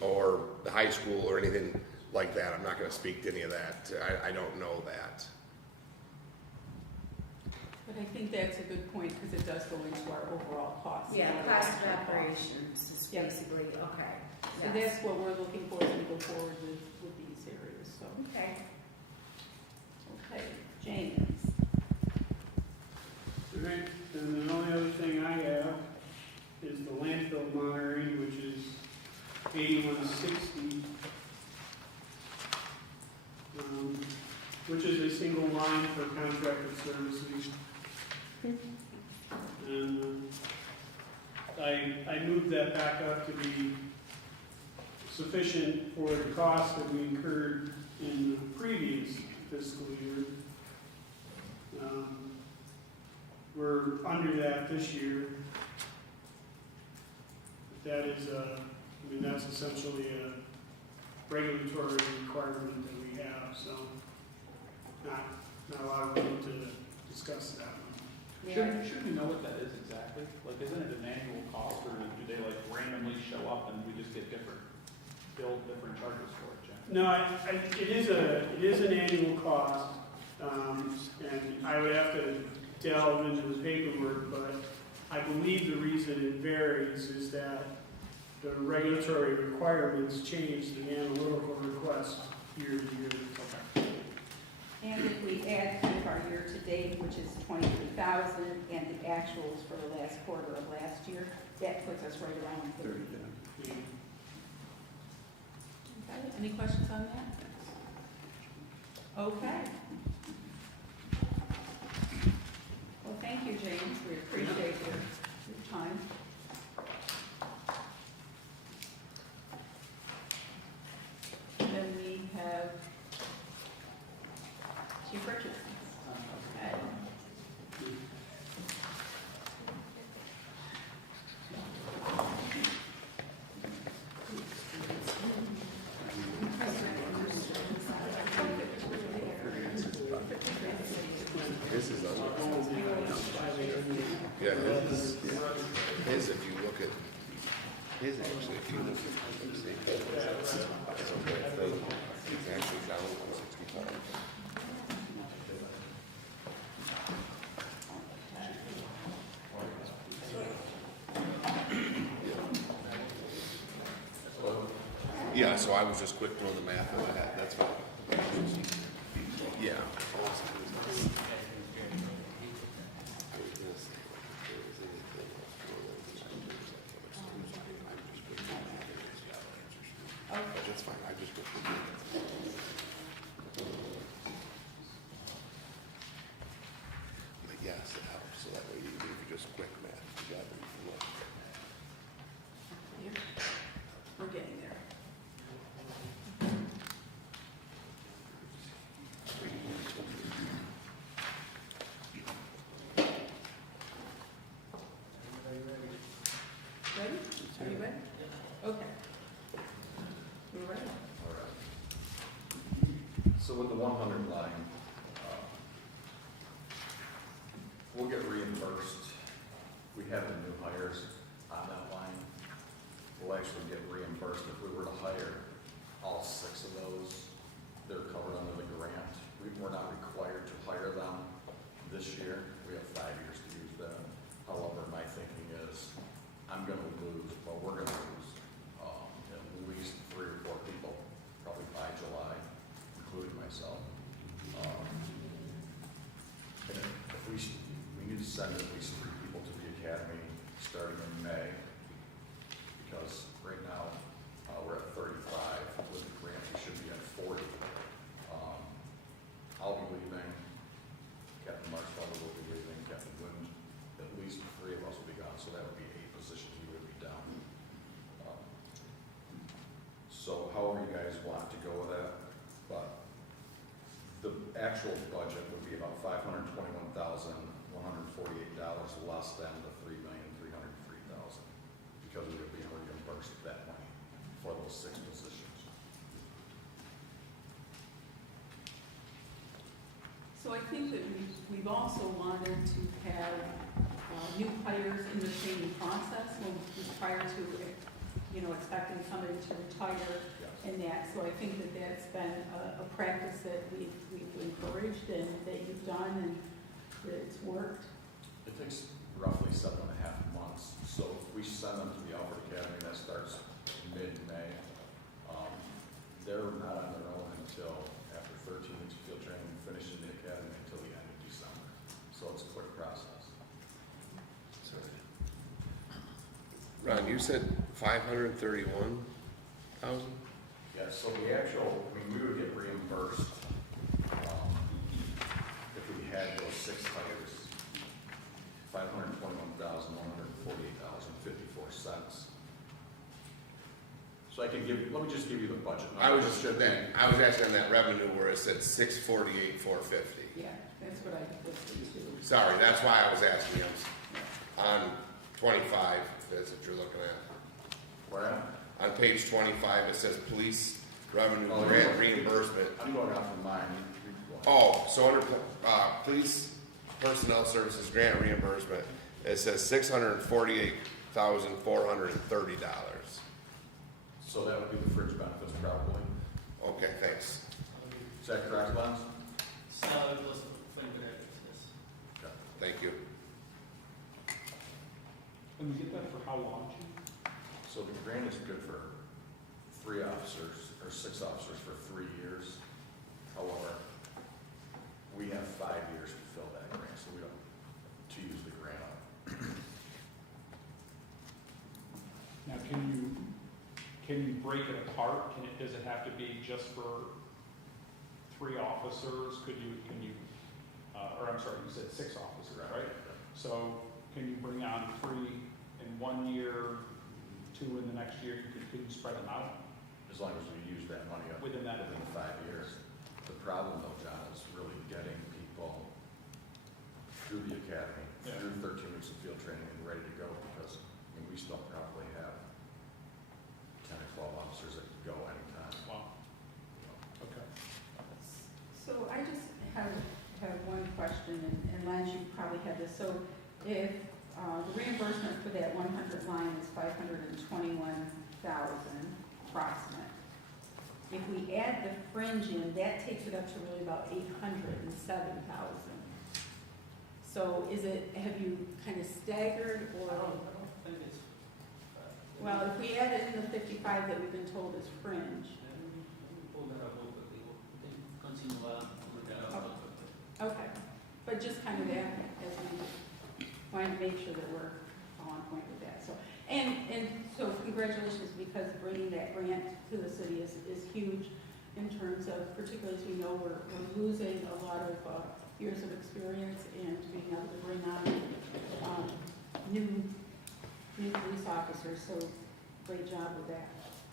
or the high school or anything like that. I'm not gonna speak to any of that. I don't know that. But I think that's a good point because it does go into our overall costs. Yeah, Our cost of actual costs. operations is Yep. basically, okay. So that's what we're looking for as we go forward with these areas, so. Okay. Okay, James. All right, and the only other thing I have is the landfill monitoring, which is 8160, which is a single line for contracted services. And I moved that back up to be sufficient for the cost that we incurred in the previous fiscal year. We're under that this year. That is, that's essentially a regulatory requirement that we have, so not a lot of room to discuss that one. Should we know what that is exactly? Like, isn't it an annual cost, or do they like randomly show up and we just get different charges for it, Jen? No, it is an annual cost, and I would have to delve into the paperwork, but I believe the reason it varies is that the regulatory requirements change the analytical requests year to year. Okay. And if we add kind of our year-to-date, which is 23,000, and the actuals for the last quarter of last year, that puts us right around 30. Okay, any questions on that? Okay. Well, thank you, James, we appreciate your time. And then we have Chief Richardson. Okay. This is under. Yeah, his, if you look at, his actually, if you look at, see, it's okay, it's actually down 165. Yeah, so I was just quick doing the math on that, that's fine. Yeah. That's fine, I just. But yes, it helps, so that way you just quick math together. We're getting there. Ready? Are you ready? Okay. We're ready. All right. So with the 100 line, we'll get reimbursed. We have the new hires on that line. We'll actually get reimbursed if we were to hire all 6 of those. They're covered under the grant. We're not required to hire them this year. We have 5 years to use them. However, my thinking is I'm going to lose, well, we're going to lose at least 3 or 4 people, probably by July, including myself. And if we need to send at least 3 people to the academy starting in May, because right now we're at 35. With the grant, we should be at 40. I'll be leaving. Captain Marshfelder will be leaving. Captain Wind, at least 3 of us will be gone, so that would be 8 positions we would be down. So however you guys want to go with that, but the actual budget would be about $521,148 less than the $3,303,000 because we would be reimbursed that money for those 6 positions. So I think that we've also wanted to have new hires in the training process prior to, expecting somebody to retire and that. So I think that that's been a practice that we've encouraged and that you've done and that it's worked. It takes roughly 7.5 months. So if we send them to the Alfred Academy, that starts mid-May. They're not on their own until after 13 weeks of field training, finishing the academy until the end of December. So it's a quick process. Sorry. Ron, you said 531,000? Yeah, so the actual, we would get reimbursed if we had those 6 hires, $521,148.54. So I can let me just give you the budget. I was asking on that revenue where it said 648,450. Yeah, that's what I listened to. Sorry, that's why I was asking you. On 25, that's what you're looking at. Where at? On page 25, it says police revenue Oh, grant yeah. reimbursement. I'm going off of mine. Oh, so under police personnel services grant reimbursement, it says $648,430. So that would be the fringe benefits probably. Okay, thanks. Is that correct, Lance? Okay. Thank you. And we get that for how long, Chief? So the grant is good for 3 officers or 6 officers for 3 years. However, we have 5 years to fill that grant, so we don't, to use the grant up. Now, can you break it apart? Does it have to be just for 3 officers? Can you, or I'm sorry, you said 6 officers, right? So can you bring on 3 in 1 year, 2 in the next year? Can you spread them out As long as we use that money up within that? within 5 years. The problem though, John, is really getting people through the academy, Yeah. through 13 weeks of field training and ready to go, because, I mean, we still probably have 10 or 12 officers that can go anytime. Wow, okay. So I just have one question, and Lance, you probably had this. So if the reimbursement for that 100 line is 521,000 approximate, if we add the fringe in, that takes it up to really about 807,000. So is it, have you kind of staggered or? I don't think it's. Well, if we add in the 55 that we've been told is fringe, Let me pull that up real quickly. We can continue with that up real quickly. okay. But just kind of that, as we want to make sure that we're all on point with that. So, and so congratulations, because bringing that grant to the city is huge in terms of, particularly as we know, we're losing a lot of years of experience, and being able to bring on new police officers. So great job with that.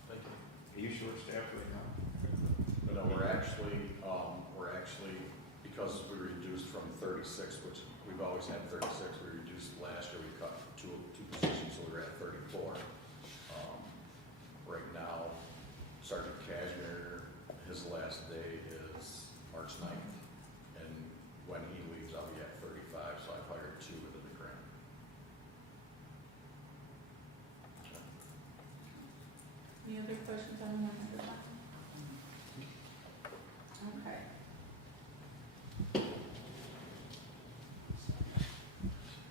Thank you. Are you short-staffed right now? But no, we're actually, because we reduced from 36, which we've always had 36, we reduced last year, we cut two positions, so we're at 34. Right now, Sergeant Cashmere, his last day is March 9th, and when he leaves, I'll be at 35, so I've hired 2 within the grant. Any other questions on the 100 line? Okay.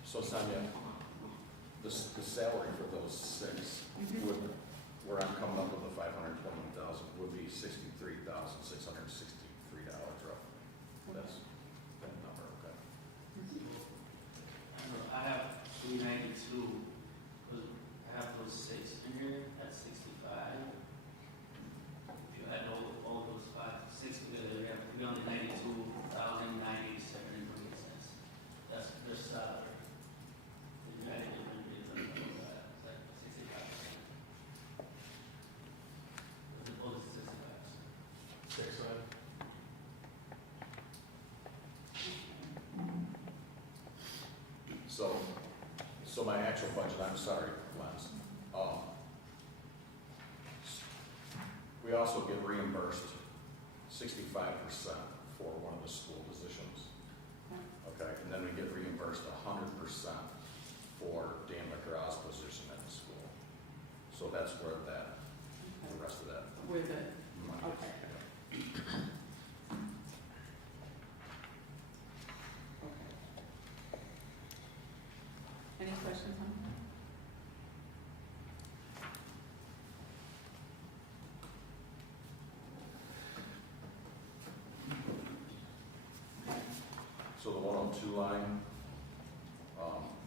So Sonia, the salary for those 6 would, where I'm coming up with the 520,000 would be $63,663 roughly. That's that number, okay? I have 392, because I have those 6 in here, that's 65. If you add all those 6 together, you have 392,097.28 cents. That's their salary. If you add it different, it's like 65. As opposed to 65. 6, right? So my actual budget, I'm sorry, Lance. We also get reimbursed 65% for one of the school positions. Okay, and then we get reimbursed 100% for Dan McGraw's position at the school. So that's where the rest of that With the, money. okay. Any questions on that? So the 102 line,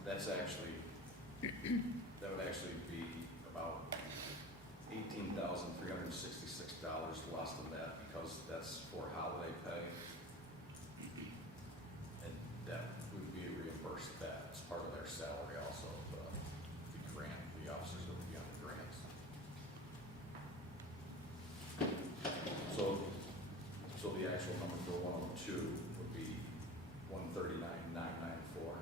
that's actually, that would actually be about $18,366 less than that, because that's for holiday pay. And that would be reimbursed, that as part of their salary also, the grant, the officers that would be on the grants. So the actual number for 102 would be 139,994.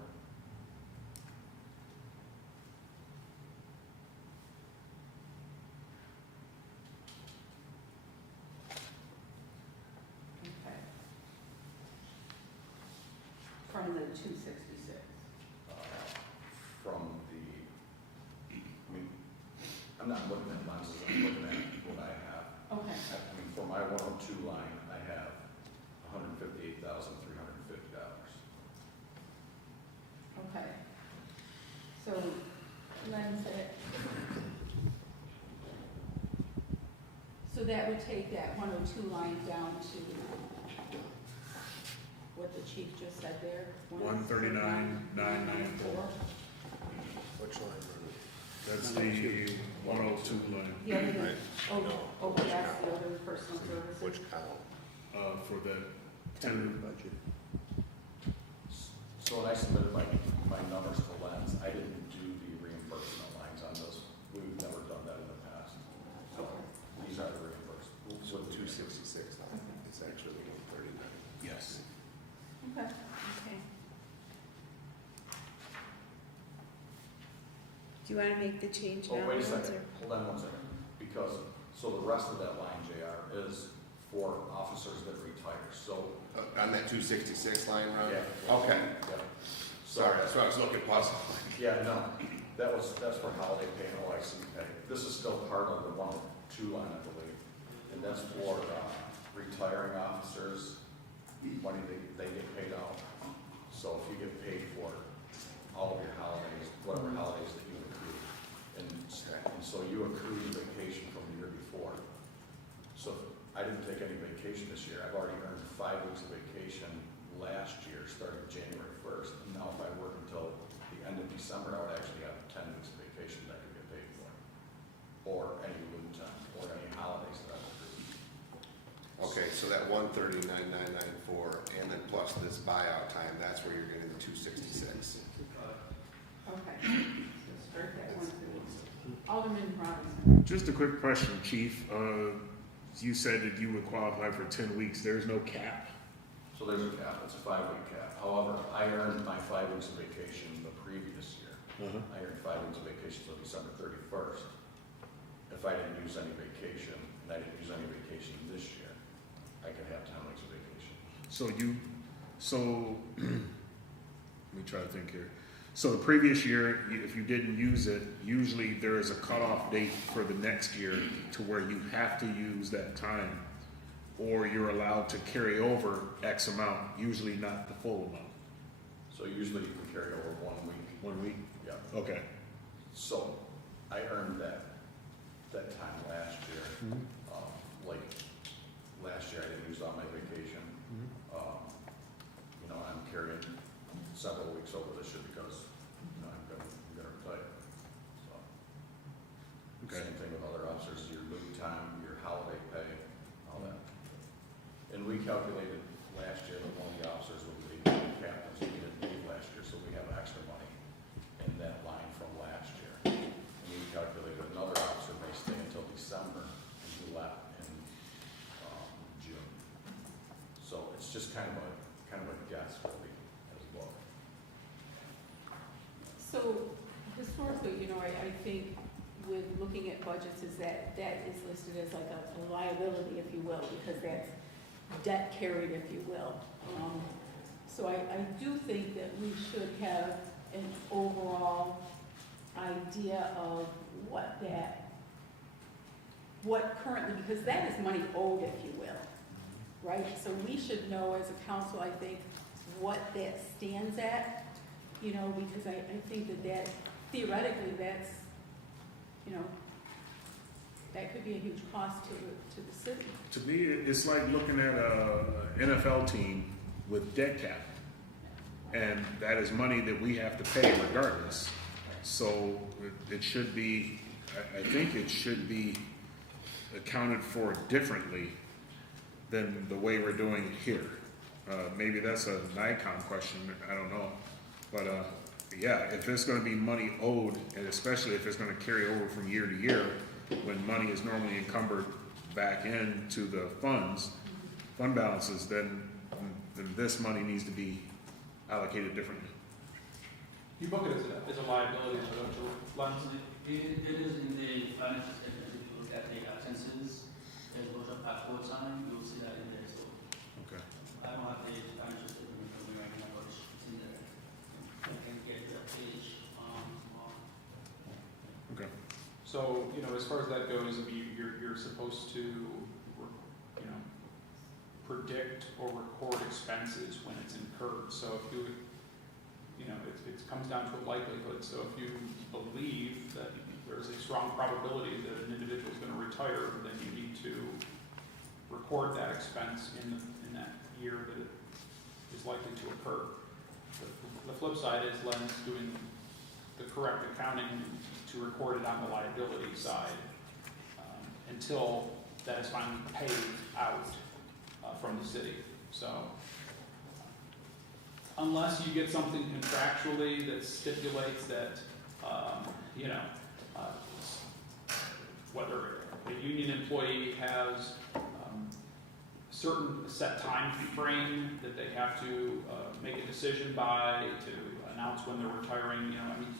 Okay. From the 266. From the, I mean, I'm not looking at lenses, I'm looking at what I have. Okay. I mean, for my 102 line, I have $158,350. Okay. So, Len said, so that would take that 102 line down to what the chief just said there. 139,994. Which line, That's the 102 line, The other, Right. oh, that's the other personal services. which column? for the Tentative 10, budget. So when I submitted my numbers to Lens, I didn't do the reimbursement lines on those. We've never done that in the past. These are the reimbursements. So 266 line, it's actually 139. yes. Okay. Okay. Do you wanna make the change now? Oh, wait a Lance, second, hold on one second, because, so the rest of that line, JR, is for officers that retire, so. On that 266 line, Ron? Yeah. Okay, Yeah. sorry, that's what I was looking puzzled. Yeah, no, that's for holiday pay and OIC pay. This is still part of the 102 line, I believe, and that's for retiring officers, money they get paid out. So if you get paid for all of your holidays, whatever holidays that you accrue, and so you accrue vacation from the year before. So I didn't take any vacation this year. I've already earned 5 weeks of vacation last year, starting January 1st. And now if I work until the end of December, I would actually have 10 weeks of vacation that I could get paid for. Or any leave time, or any holidays that I've accrued. Okay, so that 139,994, and then plus this buyout time, that's where you're getting the 266. Okay. So start that one through. Alderman Robinson. Just a quick question, Chief. You said that you would qualify for 10 weeks. There's no cap. So there's a cap, it's a 5-week cap. However, I earned my 5 weeks of vacation the previous year. I earned 5 weeks of vacation till December 31st. If I didn't use any vacation, and I didn't use any vacation this year, I could have 10 weeks of vacation. Let me try to think here. So the previous year, if you didn't use it, usually there is a cutoff date for the next year to where you have to use that time, or you're allowed to carry over X amount, usually not the full amount. So usually you can carry over 1 week. 1 week? Yeah. Okay. So I earned that time last year. Like last year, I didn't use all my vacation. I'm carrying several weeks over this year because, I'm gonna retire. So. Okay. Same thing with other officers, your leave time, your holiday pay, all that. And we calculated last year that one of the officers would leave, captains, we didn't leave last year, so we have extra money in that line from last year. And we calculated another officer may stay until December, and he left in June. So it's just kind of a guess, really, as well. So historically, I think with looking at budgets is that is listed as like a liability, if you will, because that's debt carried, if you will. So I do think that we should have an overall idea of what currently, because that is money owed, if you will, right? So we should know as a council, I think, what that stands at, because I think that theoretically, that's, that could be a huge cost to the city. To me, it's like looking at a NFL team with dead cap. And that is money that we have to pay regardless. So it should be, I think it should be accounted for differently than the way we're doing it here. Maybe that's a NICOM question, I don't know. But yeah, if there's gonna be money owed, and especially if it's gonna carry over from year to year, when money is normally encumbered back into the fund balances, then this money needs to be allocated differently. You book it as a liability, so don't you, Lance? It is in the financial statement, if you look at the absences, there's lots of passports on, you'll see that in there, so. Okay. I don't have the financial statement from me right now, but it's in there. I can get the page, tomorrow. Okay. So, as far as that goes, you're supposed to, predict or record expenses when it's incurred. So if it comes down to a likelihood. So if you believe that there's a strong probability that an individual is going to retire, then you need to record that expense in that year that it is is likely to occur. The flip side is Len's doing the correct accounting to record it on the liability side until that is finally paid out from the city. So unless you get something contractually that stipulates that, you know, whether a union employee has certain set time frame that they have to make a decision by to announce when they're retiring, you know, I mean,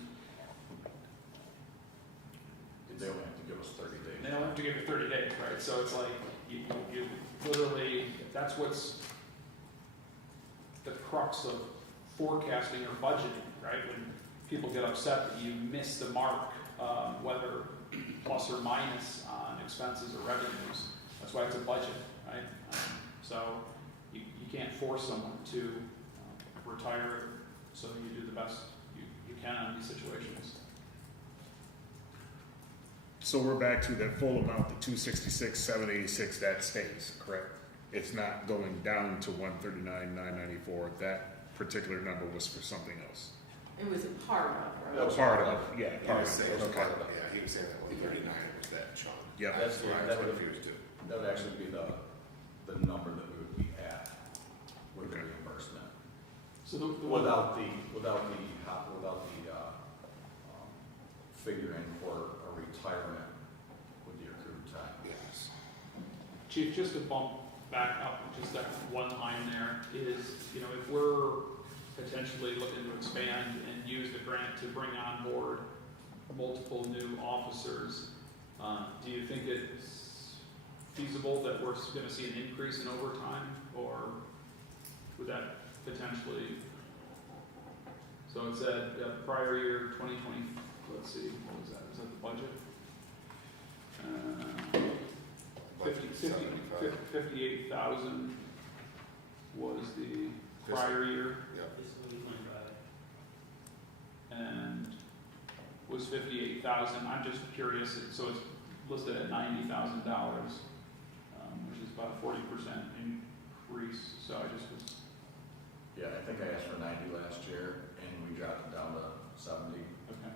They only have to give us 30 days. they don't have to give it 30 days, right? So it's like, you literally, that's what's the crux of forecasting or budgeting, right? When people get upset that you miss the mark, whether plus or minus on expenses or revenues, that's why it's a budget, right? So you can't force someone to retire, so you do the best you can on these situations. So we're back to that full amount, the 266, 786, that stays, correct? It's not going down to 139, 994. That particular number was for something else. It was a part of, right? That was Part of, yeah, He part was of saying, it, okay. yeah, he was saying that 139 was that chunk. Yep, That's the, That's that what would, confused too. that would actually be the number that we would be at with the Okay. reimbursement. So the Without the figuring for a retirement with the accrued time. Yes. Chief, just to bump back up, just that one line there is, you know, if we're potentially looking to expand and use the grant to bring on board multiple new officers, do you think it's feasible that we're going to see an increase in overtime, or would that potentially? So it said prior year 2020. Let's see, what was that? Was that the budget? 58,000 was the prior year, Fiscal year 25. and was 58,000. I'm just curious, so it's listed at $90,000, which is about a 40% increase. So I just was, Yeah, I think I asked for 90 last year, and we dropped it down to 70. okay.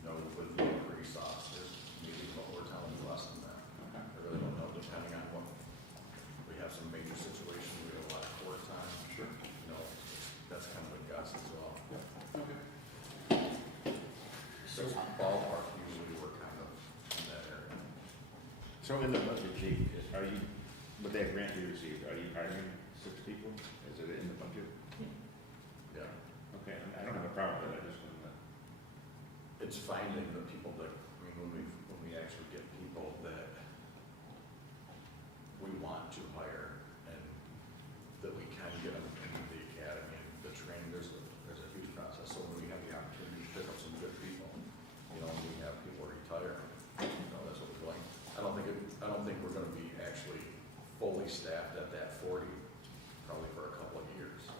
You know, with the increased officers, maybe what we're telling you less than that. Okay. I really don't know, depending on what, we have some major situations, we have a lot of court time. Sure. You know, that's kind of a guess as well. Okay. So ballpark, usually we're kind of in that area. So in the budget, Chief, are you, with that grant you received, are you hiring 6 people? Is it in the budget? Yeah. Okay, I don't have a problem with it, I just wanted to. It's finding the people that, I mean, when we actually get people that we want to hire and that we can get them into the academy and the training, there's a huge process. So when we have the opportunity to pick up some good people, you know, and we have people retire, you know, that's what we're doing. I don't think we're gonna be actually fully staffed at that 40, probably for a couple of years, so.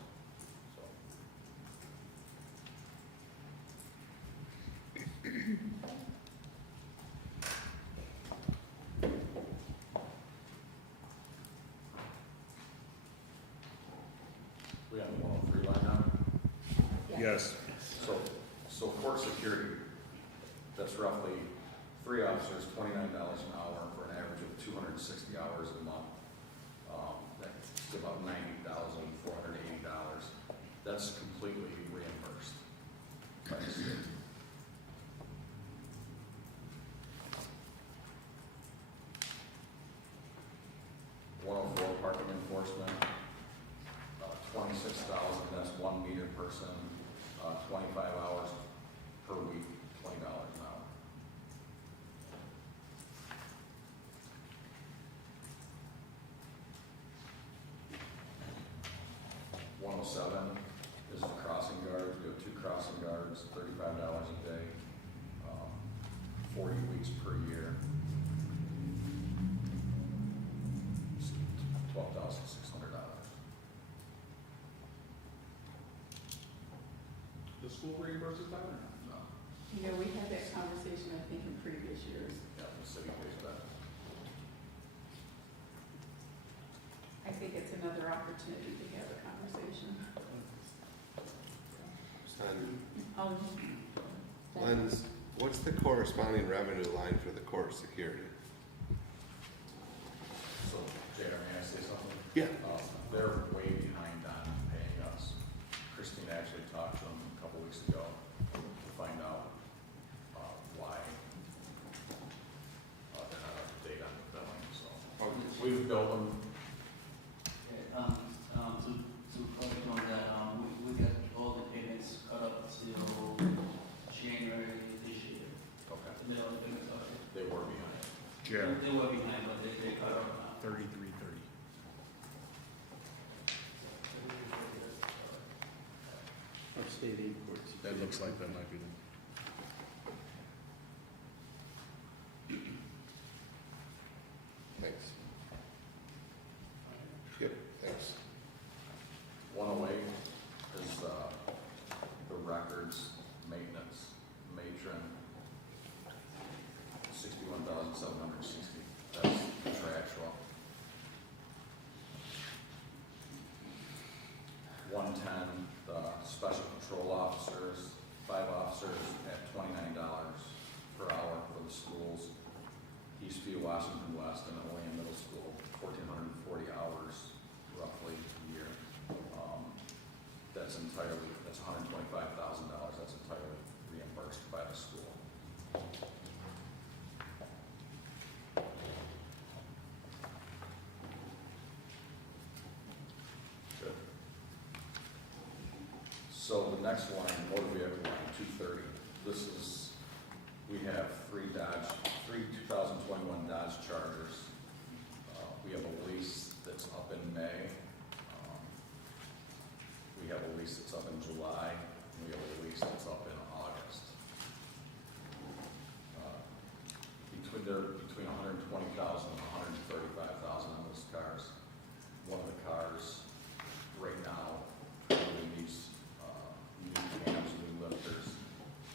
We have the 103 line now. Yes, So court security, that's roughly 3 officers, $29 an hour for an average of 260 hours a month. That's about $90,480. That's completely reimbursed by the state. Parking enforcement, 26,000, that's 1 meter person, 25 hours per week, $20 an hour. Is the crossing guards, we have 2 crossing guards, $35 a day, 40 weeks per year. $12,600. The school reimburses that or not? No, You know, we had that conversation, I think, in previous years. yeah, the city pays that. I think it's another opportunity to have a conversation. station. On Oh, Len's, what's the corresponding revenue line for the court security? So, JR, may I say something? Yeah. They're way behind on paying us. Christine actually talked to them a couple weeks ago to find out why they're not up to date on the billing, so. We've billed them. To comment on that, we got all the payments cut up till January this year. Okay. The middle of the payments are. They were behind. Yeah, They were behind, but they cut up now. 3330. Upstate Eight Courts. That looks like that might be the. Thanks. Yep, thanks. 108 is the records maintenance matron, 61,760. That's contractual. 110, the special patrol officers, 5 officers at $29 per hour for the schools. Eastview, Washington West, and Olean Middle School, 1,440 hours roughly a year. That's $125,000. That's entirely reimbursed by the school. Good. So the next line, motor vehicle line, 230. This is, we have three 2021 Dodge Chargers. We have a lease that's up in May. We have a lease that's up in July, and we have a lease that's up in August. Between 120,000 and 135,000 on those cars. One of the cars right now really needs new cams, new lifters.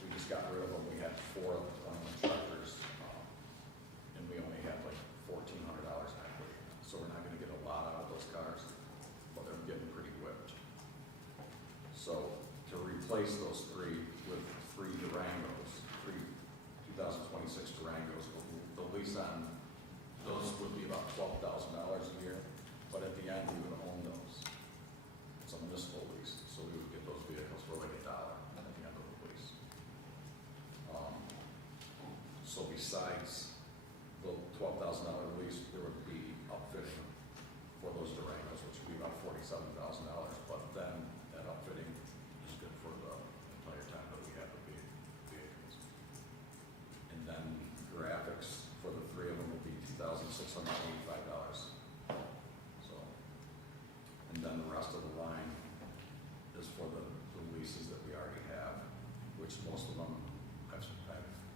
We just got rid of them. We had 4 of the 21 Chargers, and we only had like $1,400 in equity. So we're not going to get a lot out of those cars, but they're getting pretty whipped. So to replace those 3 with 3 Durangos, 3 2026 Durangos, the lease on those would be about $12,000 a year, but at the end we would own those. It's a municipal lease, so we would get those vehicles for like $1 at the end of the lease. So besides the $12,000 lease, there would be upfitting for those Durangos, which would be about $47,000, but then that upfitting is good for the entire time that we have the vehicles. And then graphics for the 3 of them will be $2,685. So, and then the rest of the line is for the leases that we already have, which most of them I've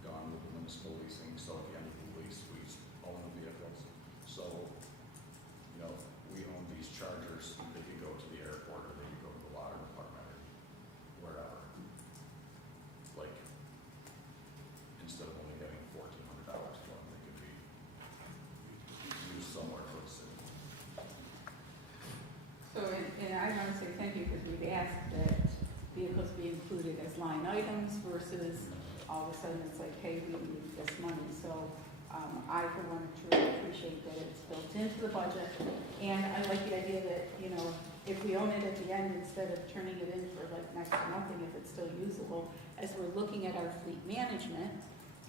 gone with the municipal leasing. So at the end of the lease, we own the vehicles. So, you know, we own these Chargers. They could go to the airport, or they could go to the water department, or wherever. Like, instead of only getting $1,400 for them, they could be used somewhere for the city. So, and I want to say thank you, because we've asked that vehicles be included as line items versus all of a sudden it's like, hey, we need this money. So I, for one, truly appreciate that it's built into the budget. And I like the idea that, you know, if we own it at the end, instead of turning it in for like next to nothing, if it's still usable, as we're looking at our fleet management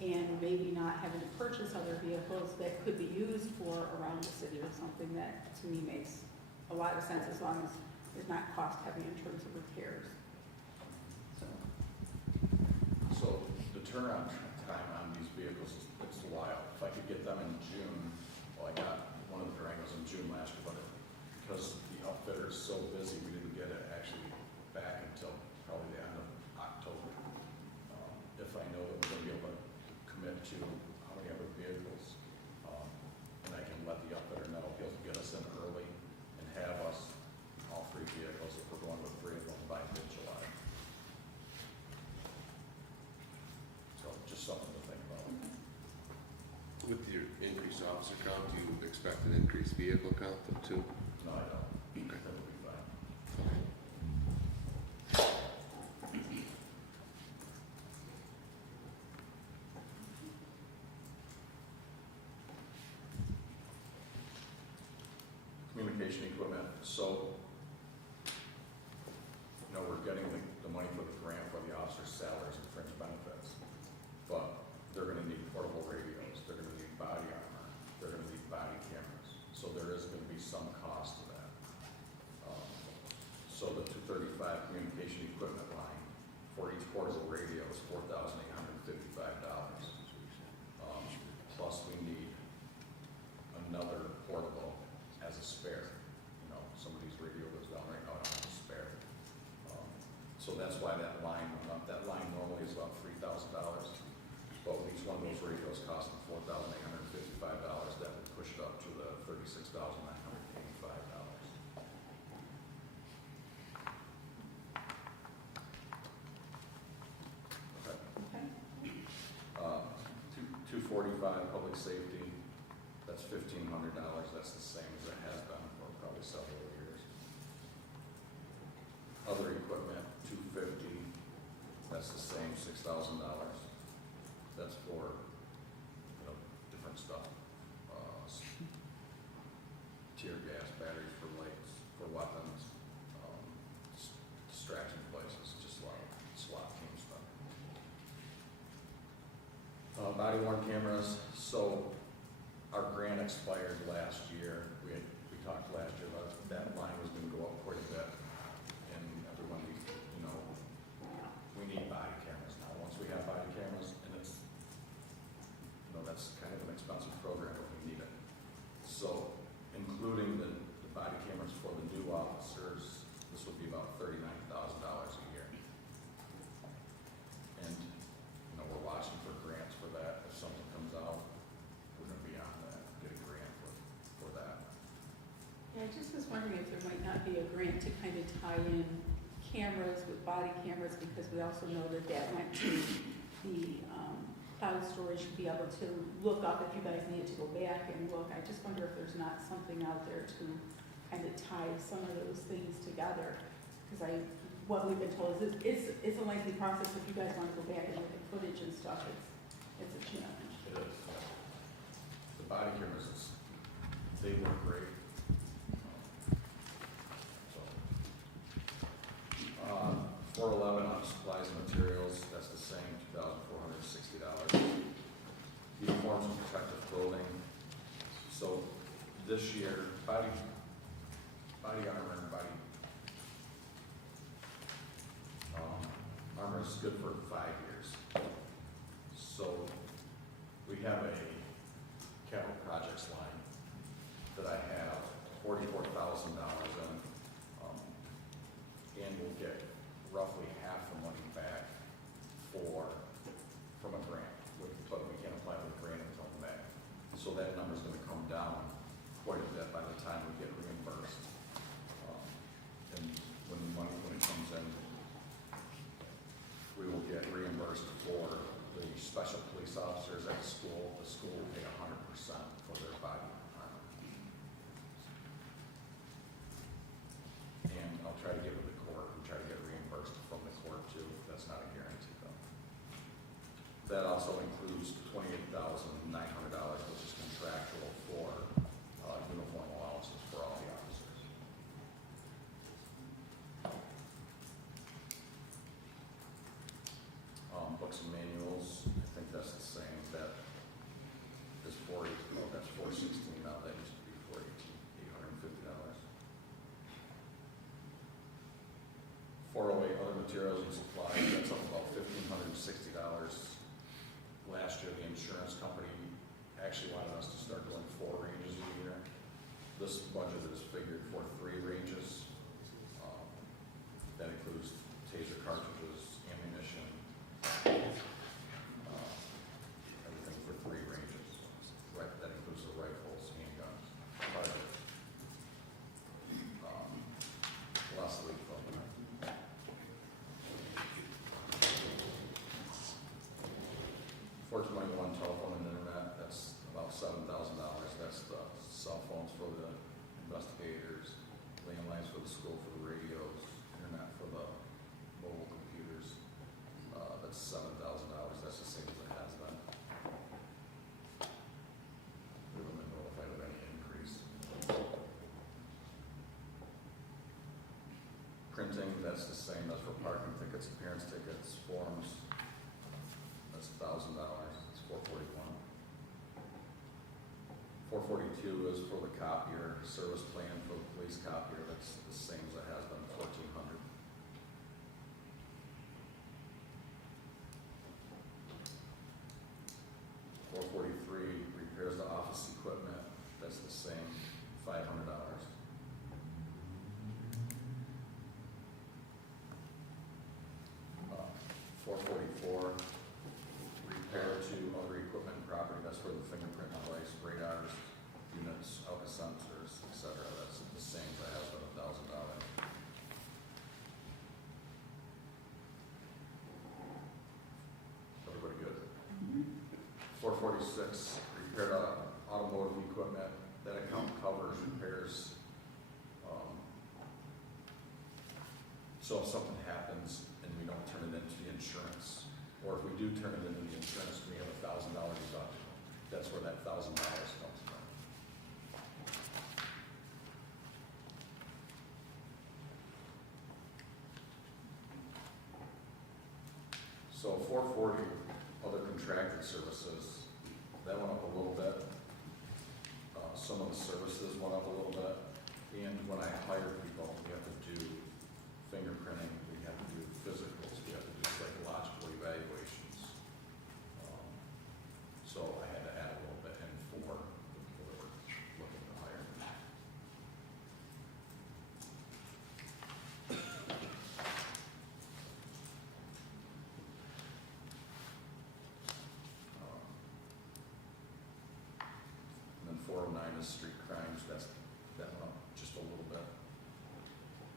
and maybe not having to purchase other vehicles that could be used for around the city or something, that to me makes a lot of sense, as long as it's not cost heavy in terms of repairs. So the turnaround time on these vehicles is, it's wild. If I could get them in June, well, I got one of the Durangos in June last year, but because the outfitter is so busy, we didn't get it actually back until probably the end of October. If I know that we're going to be able to commit to how many other vehicles, and I can let the outfitter know, he'll get us in early and have us all 3 vehicles, if we're going with 3 of them by mid-July. So just something to think about. With your increased officer count, do you expect an increased vehicle count though too? No, I don't. Okay. That would be fine. communication equipment, so, you know, we're getting the money for the grant for the officers' salaries and fringe benefits, but they're gonna need portable radios, they're gonna need body armor, they're gonna need body cameras, so there is gonna be some cost to that. So the 235 communication equipment line for each portable radio is $4,855. Plus we need another portable as a spare. You know, somebody's radio goes down right now, I don't have a spare. So that's why that line went up. That line normally is about $3,000, but each one of those radios costing $4,855, that would push it up to the $36,985. Okay. Okay. 245, public safety, that's $1,500, that's the same as it has been for probably several years. Other equipment, 250, that's the same, $6,000. That's for, you know, different stuff. Tear gas, batteries for lights, for weapons, distraction devices, just a lot of SWAT team stuff. Body worn cameras, so our grant expired last year. We talked last year about that line was gonna go up quite a bit. And everyone, you know, we need body cameras now. Once we have body cameras, and it's, you know, that's kind of an expensive program, but we need it. So including the body cameras for the new officers, this would be about $39,000 a year. And, you know, we're watching for grants for that. If something comes out, we're gonna be on that, get a grant for that. Yeah, I just was wondering if there might not be a grant to kind of tie in cameras with body cameras, because we also know that that went to the cloud storage to be able to look up if you guys need to go back and look. I just wonder if there's not something out there to kind of tie some of those things together. Because what we've been told is it's a lengthy process. If you guys want to go back and look at footage and stuff, it's a challenge. It is. The body cameras, they work great. So, 411 on supplies and materials, that's the same, $2,460. Uniforms and protective clothing. So this year, body armor and body armor is good for 5 years. So we have a capital projects line that I have $44,000 in, and we'll get roughly half the money back from a grant. But we can't apply for a grant until May. So that number's gonna come down quite a bit by the time we get reimbursed. And when it comes in, we will get reimbursed for the special police officers at the school. The school will pay 100% for their body armor. And I'll try to give it to the court and try to get reimbursed from the court too. That's not a guarantee though. That also includes $28,900, which is contractual for uniform allowances for all the officers. Books and manuals, I think that's the same. That is that's $416 now. That used to be $850. 408 other materials and supplies. That's up about $1,560. Last year, the insurance company actually wanted us to start doing 4 ranges a year. This budget is figured for 3 ranges. That includes taser cartridges, ammunition, everything for 3 ranges. Right, that includes the rifles, handguns, targets, less lethal. 421 telephone and internet, that's about $7,000. That's the cell phones for the that's the same, that's for parking tickets, appearance tickets, forms. That's $1,000, it's $441. $442 is for the copier, service plan for the police copier, that's the same as it has been, $1,400. $443, repairs to office equipment, that's the same, $500. $444, repair to other equipment and property, that's for the fingerprint device, radars, units, Alka sensors, etc. That's the same as it has been, $1,000. Everybody good? 446, repair to automotive equipment, that account covers repairs. So if something happens and we don't turn it into the insurance, or if we do turn it into the insurance, we have $1,000 deductible. That's where that $1,000 comes from. So 440, other contracted services, that went up a little bit. Some of the services went up a little bit. And when I hire people, we have to do fingerprinting, we have to do physicals, we have to do psychological evaluations. So I had to add a little bit in for the people that were looking to hire. And then 409 is street crimes, that went up just a little bit.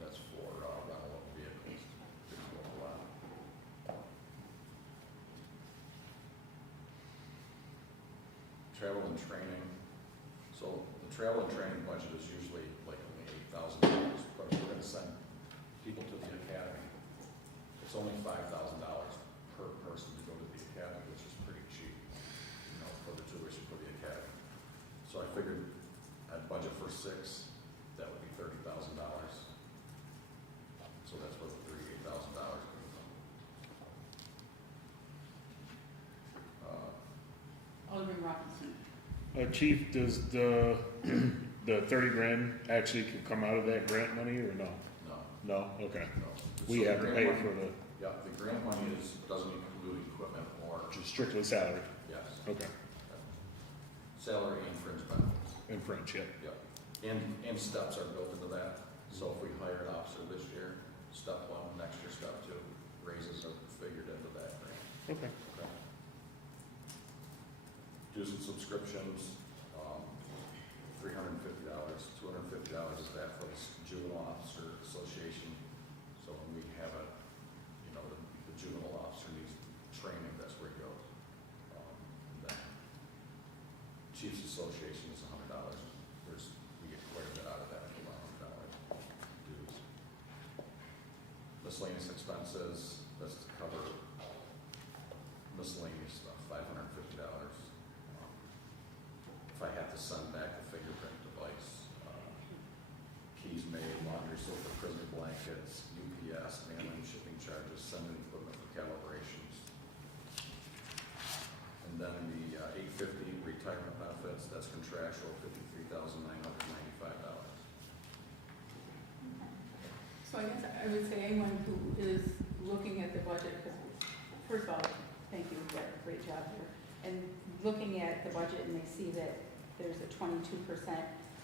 That's for rental of vehicles. Didn't go up a lot. Travel and training. So the travel and training budget is usually like only $8,000, but if we're gonna send people to the academy, it's only $5,000 per person to go to the academy, which is pretty cheap, for the tuition for the academy. So I figured I'd budget for 6, that would be $30,000. So that's where the $38,000 came from. Alderman Robinson. Chief, does the 30 grand actually could come out of that grant money or no? No, No, okay. no. We So have to the pay grant for money- the, Yeah, the grant money doesn't include equipment or, just strictly salary, yes, okay, salary and fringe benefits. in French, yep. Yep, and steps are built into that. So if we hire an officer this year, step 1, next year, step 2, raises are figured into that grant. Okay. Okay. Dues and subscriptions, $350, $250 is that for the juvenile officer association. So when we have a, the juvenile officer needs training, that's where he goes. Then Chiefs Association is $100. We get quite a bit out of that for $100 dues. Miscellaneous expenses, that's to cover miscellaneous stuff, $550. If I have to send back the fingerprint device, keys made, laundry soap for prisoner blankets, UPS, mailing, shipping charges, sending equipment for calibrations. And then the 850 retirement benefits, that's contractual, $53,995. So I guess I would say anyone who is looking at the budget, because first of all, thank you, you've done a great job here. And looking at the budget and they see that there's a 22%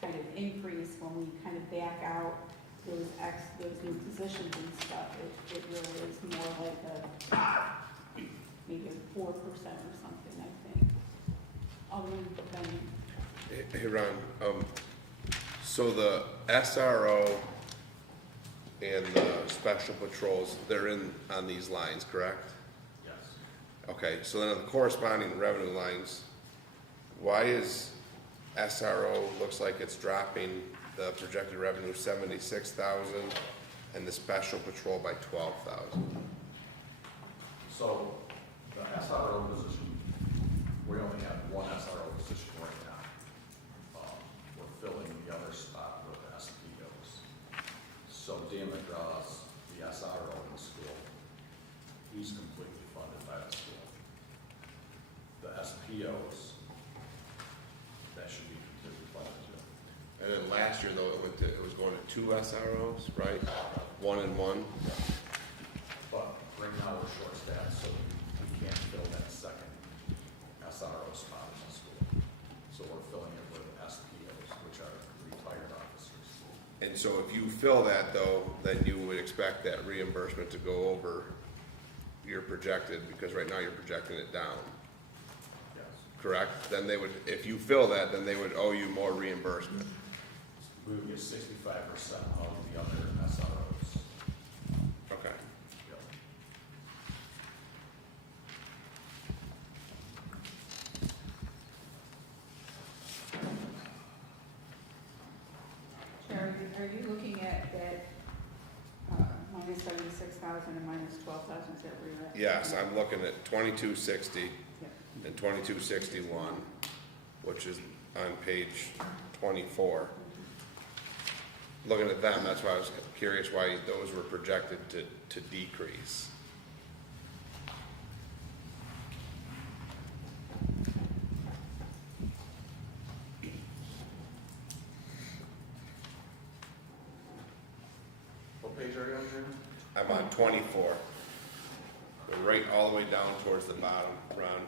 kind of increase when we kind of back out those new positions and stuff, it really is more like maybe a 4% or something, I think. Alderman Benyon. Hey, Ron, so the SRO and the special patrols, they're in on these lines, correct? Yes. Okay, so then on the corresponding revenue lines, why is SRO looks like it's dropping the projected revenue 76,000 and the special patrol by 12,000? So the SRO position, we only have one SRO position right now. We're filling the other spot with SPOs. So Dan McGraw's the SRO. 2 SROs, right? 1 and 1. But right now we're short staffed, so we can't fill that second SRO spot in the school. So we're filling it with SPOs, which are retired officers. And so if you fill that though, then you would expect that reimbursement to go over your projected, because right now you're projecting it down, Yes. correct? Then they would, if you fill that, then they would owe you more reimbursement. We would get 65% of the other SROs. Okay. Yep. Sharon, are you looking at that, minus 76,000 and minus 12,000, is that where you're at? Yes, I'm looking at 2260 Yep. and 2261, which is on page 24. Looking at them, that's why I was curious why those were projected to decrease. What page are you on, Jim? I'm on 24. We're right all the way down towards the bottom, around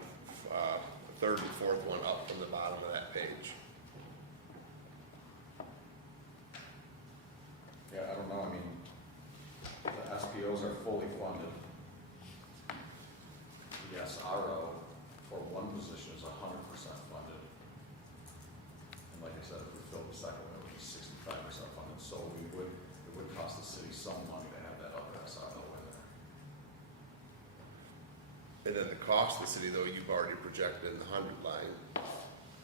third and fourth one up from the bottom of that page. Yeah, I don't know, I mean, the SPOs are fully funded. The SRO for one position is 100% funded. And like I said, if we fill the second one, it would be 65% funded, so it would cost the city some money to have that other SRO in there. And then the cost of the city, though, you've already projected in the 100 line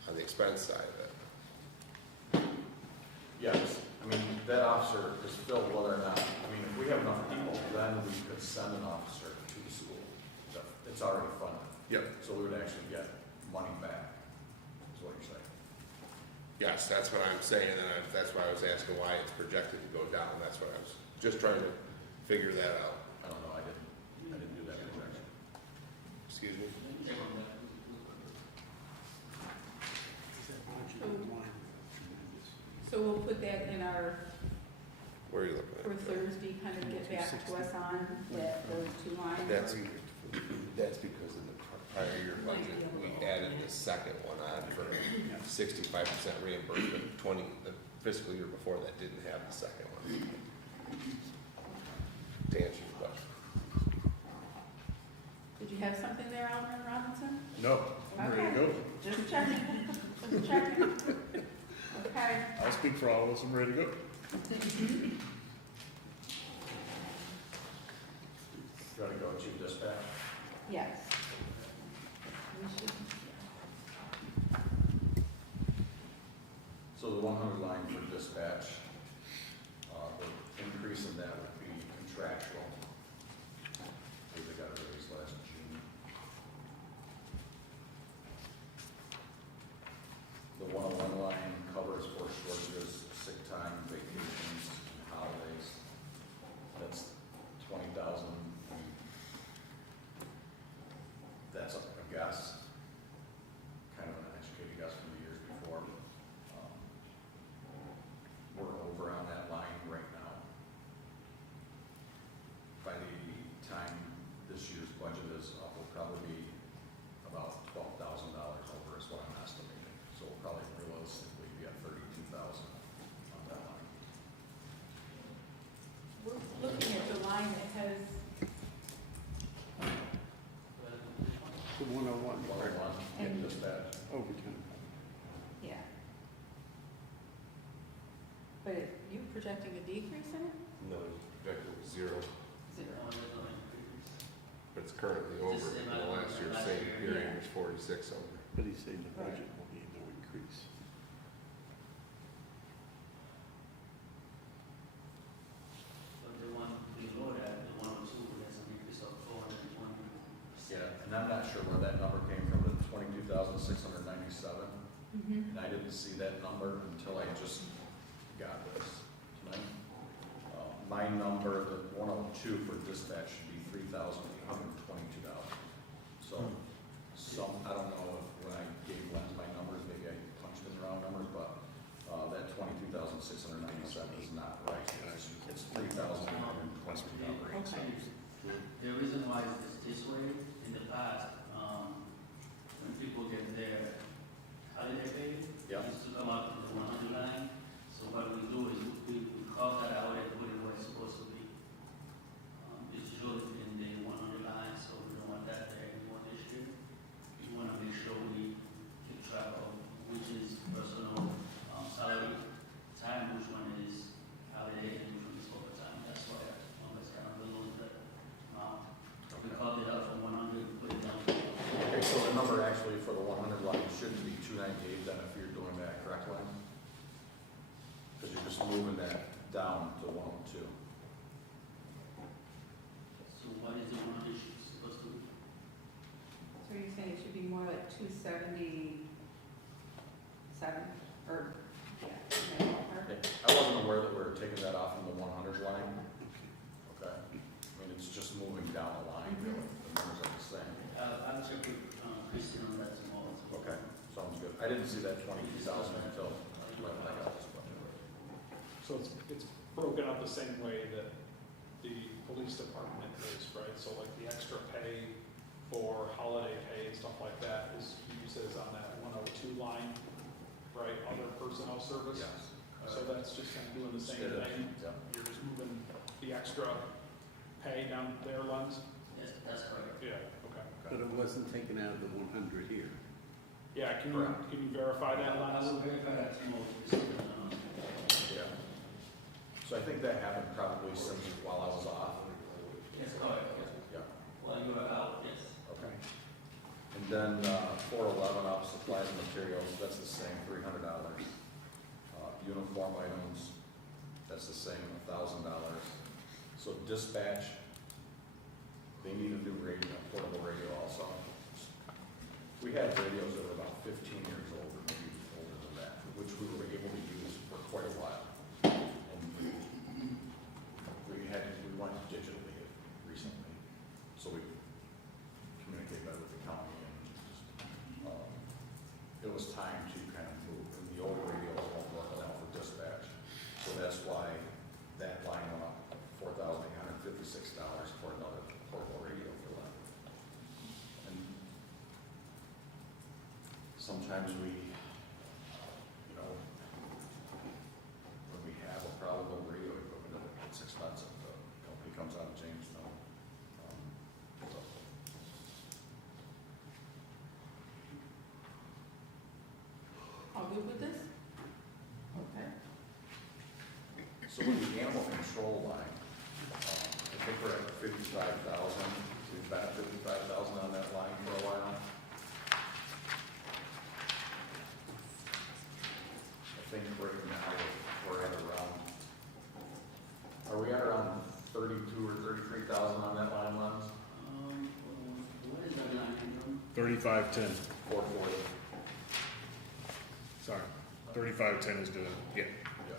on the expense side of it. Yes, I mean, that officer is filled whether or not, I mean, if we have enough people, then we could send an officer to the school. It's already funded. Yep. So we would actually get money back, is what you're saying. Yes, that's what I'm saying, and that's why I was asking why it's projected to go down. That's what I was just trying to figure that out. I don't know, I didn't do that projection. Excuse me? So we'll put that in our, Where are you looking for at? Thursday, kind of get back to us on that, those two lines. That's because in the prior year budget, we added the second one on for 65% reimbursement. The fiscal year before that didn't have the second one. To answer your question. Did you have something there, Alderman Robinson? No, I'm ready to go. Just checking, just checking. Okay. I'll speak for all of us, I'm ready to go. You gotta go to dispatch. Yes. We should, So the 100 line for dispatch, the increase in that would be contractual. I think they got a raise last June. The 101 line covers for shortages, sick time, vacations, and holidays. That's 20,000. That's a guess, kind of an educated guess from the years before. We're over on that line right now. By the time this year's budget is up, we'll probably be about $12,000 over is what I'm estimating. So we'll probably realistically be at 32,000 on that line. we're looking at the line that has, The 101 101 in And- dispatch. overtime. yeah. But you projecting a decrease in it? No, projected was 0, Zero. but it's currently over. In the last year, same period was 46 over. But he's saying the budget will be no increase. But the one below that, the 102, has an increase of 420. Yeah, and I'm not sure where that number came from, the 22,697. Mm-hmm. And I didn't see that number until I just got this tonight. My number, the 102 for dispatch should be $3,822. So, I don't know if when I gave Lens my numbers, maybe I punched in the wrong numbers, but that 22,697 is not right. this way. In the past, when people get their holiday pay, Yeah. it used to come out in the 100 line. So what we do is we carve that out and put it where it's supposed to be. It's usually in the 100 line, so we don't want that there anymore this year. We want to make sure we keep track of which is personal salary, time, which one is holiday, and which one is overtime. That's why it's kind of a little bit, we carved it out from 100 and put it down. Okay, so the number actually for the 100 line shouldn't be 298 then if you're doing that correctly? Because you're just moving that down to 102. So what is the 100 supposed to be? So you're saying it should be more like 277, or, yeah, okay. Okay, I wasn't aware that we were taking that off from the 100 line. Okay, I mean, it's just moving down the line, really. The numbers are the same. I'll check with Christian on that tomorrow. Okay, sounds good. I didn't see that 22,000 until when I got this budget. So it's broken up the same way that the police department is, right? So like the extra pay for holiday pay and stuff like that is uses on that 102 line, right? Other personnel service. Yes. So that's just kind of doing the same It is, thing. yeah. You're just moving the extra pay down their lines? Yes, that's correct. Yeah, okay. But it wasn't taken out of the 100 here. Yeah, can Correct. you verify that, I Lance? will verify that tomorrow. Christian. Yeah. So I think that happened probably since while I was off. Yes, correct. Yeah, While you are out, yes. okay. And then 411 up, supplies and materials, that's the same, $300. Uniform items, that's the same, $1,000. So dispatch, they need a new radio, a portable radio also. We had radios that were about 15 years old, or maybe older than that, which we were able to use for quite a while. And we went digitally recently, so we communicate better with the county and just, it was time to kind of move. And the old radios won't work now for dispatch, so that's why that line went up $4,856 for another portable radio for them. And sometimes we, you know, when we have a problem with radio equipment, it's expensive. The company comes out of Jamestown. So. All good with this? Okay. So with the animal control line, I think we're at 55,000. We've been at 55,000 on that line for a while. I think right now we're at around, are we at around 32 or 33,000 on that line, Lens? What is that line from? 3510, 440. sorry. 3510 is the, yeah. Yeah.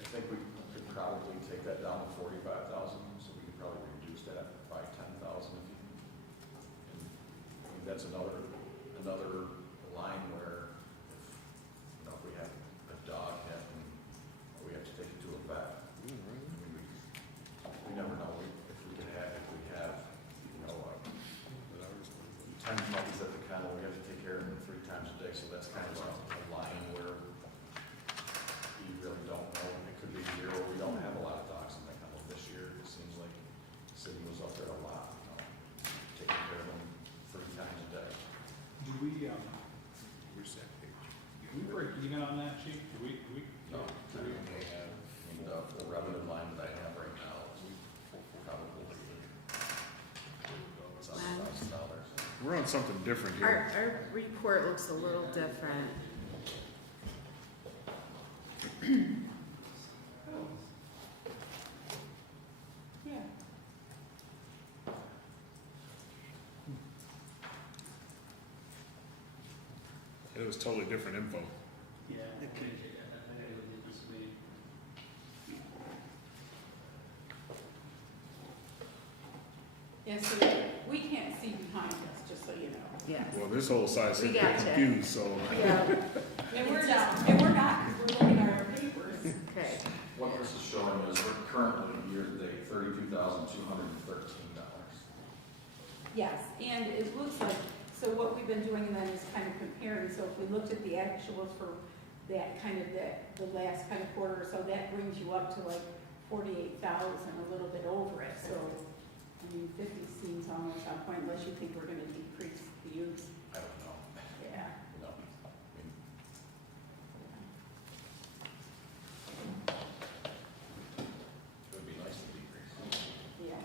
I think we could probably take that down to 45,000, so we could probably reduce that by 10,000 if you. And, I mean, that's another line where if, you know, if we have a dog happen, or we have to take it to a vet. I mean, we never know if we have, you know, 10 puppies at the kennel, we have to take care of them 3 times a day, so that's kind of a line where you really don't know. It could be a year where we don't have a lot of dogs in the kennel. This year, it seems like the city was up there a lot, you know, taking care of them 3 times a day. Do we, Where's that page? do we break even on that, chief? Do we? No, I mean, the revenue line that I have right now is probably $7,000. We're on something different here. Our report looks a little different. Yeah. It was totally different info. Yeah, I think it was different to me. Yeah, so we can't see behind us, Well, this whole side seems We to be gotcha. confused, so. Yeah, And we're not, because we're looking at our papers. okay. What this is showing is we're currently year-to-date $32,213. Yes, and it looks like, so what we've been doing then is kind of comparing, so if we looked at the actuals for that kind of, the last kind of quarter or so, that brings you up to like 48,000, a little bit over it, so, I mean, 50 seems almost on point, unless you think we're gonna decrease the use. I don't know. Yeah. No. I mean, it would be nice to decrease. Yeah.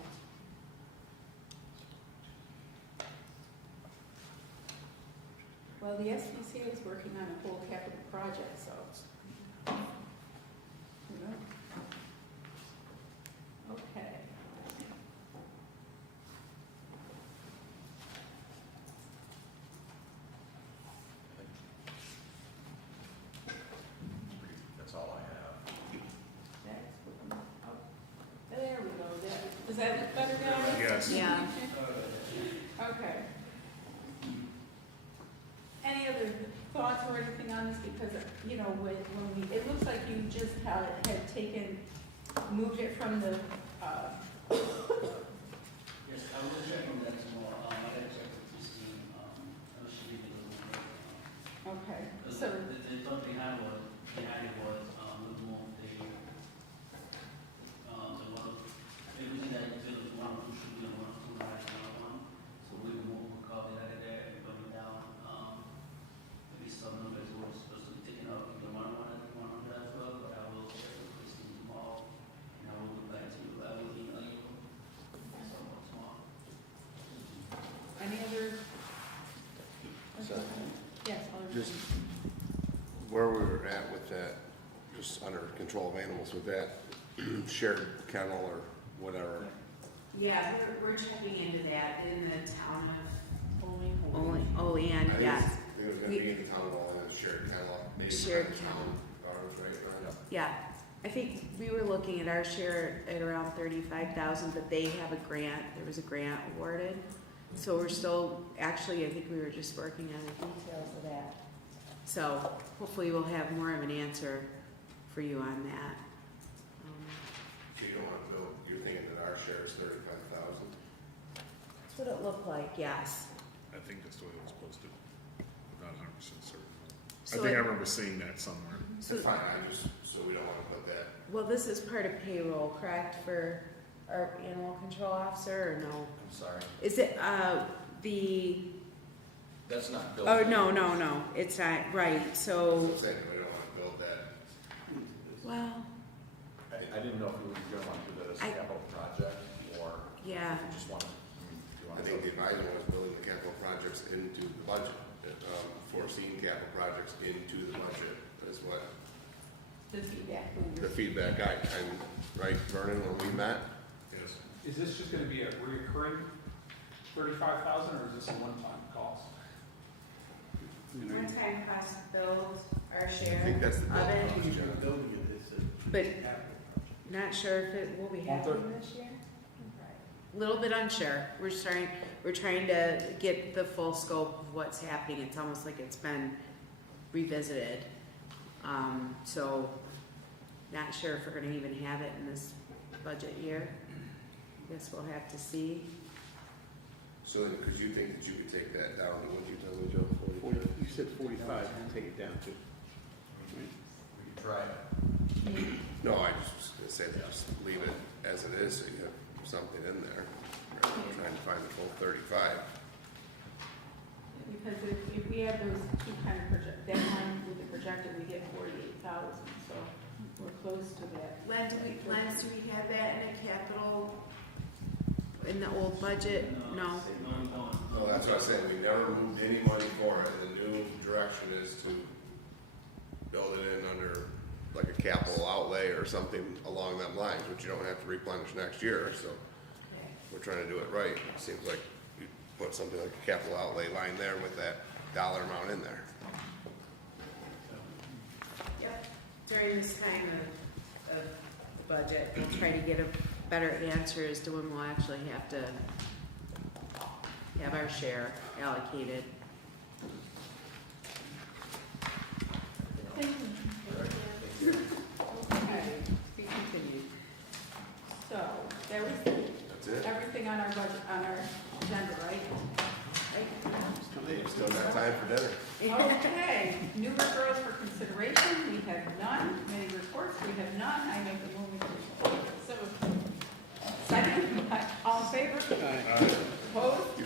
Well, the SPCA is working on a whole capital project, so. Yeah. Okay. That's all I have. There we go. Does that look better, guys? Yes. Yeah. Okay. Any other thoughts or anything on this? Because, you know, when we, it looks like you just had taken, moved it from the, Yes, I will check on that tomorrow. I gotta check with Christine, I should be able to. okay, Because so, the thought behind it was, look more the one, everything that you feel is one or two should be on one, two lines on one. So we will move a copy out of there and bring it down, maybe some numbers were supposed to be taken out, the one on that as well, but I will check with Christine tomorrow. And I will get back to you, I will email you, tomorrow. any other? So, Yes, other. just where we were at with that, just under control of animals with that shared kennel or whatever. Yeah, we're checking into that in the town of Olean, yes. It was gonna be in the town hall and a shared kennel. maybe Shared by the kennel. town garbage, right? Yeah, I think we were looking at our share at around 35,000, but they have a grant, there was a grant awarded. So we're still, actually, I think we were just working on the details of that. So hopefully we'll have more of an answer for you on that. So you don't want to build, you're thinking that our share is 35,000? That's what it looked like, yes. I think that's the way it was posted. Not 100% certain. I So think I it- remember seeing that somewhere. So, That's fine, so we don't want to put that. well, this is part of payroll, correct, for our animal control officer, or no? I'm sorry. Is it, the, That's not built. oh, no, it's not, right, so, I'm saying we don't want to build that. well, I didn't know if you were going to want to do that as a I- capital project or yeah. if you just want to, do you want I to? think the advisor was building the capital projects into the budget, foreseeing capital projects into the budget is what The feedback. the feedback I'm right, Vernon, when we met? Yes. Is this just gonna be a reoccurring 35,000 or is this a one-time cost? One-time cost build our I share think that's the of building it, cost, You're John. building it, it's a but not sure if it will be happening this year. Little bit unsure. We're trying to get the full scope of what's happening. It's almost like it's been revisited. So not sure if we're gonna even have it in this budget year. Guess we'll have to see. So then, could you think that you could take that down, what you tell me, Joe? 40, you said 45, take it down to. We could try it. No, I just was gonna say, that just leave it as it is, so you have something in there, rather than trying to find the full 35. Because if we have those two kind of that one with the projected, we get 48,000, so we're close to that. Len, do we have that in a capital, in the old budget? No. Well, that's what I said, we never moved any money for it, and the new direction is to build it in under like a capital outlay or something along that lines, which you don't have to replenish next year, so we're trying to do it right. It seems like you put something like a capital outlay line there with that dollar amount in there. Yep. During this time of the budget, we'll try to get a better answer as to when we'll actually have to have our share allocated. Still got time for dinner. Okay, new referrals for consideration, we have none. Committee reports, we have none. I make the movement to, so, second, all in favor? Aye. Opposed?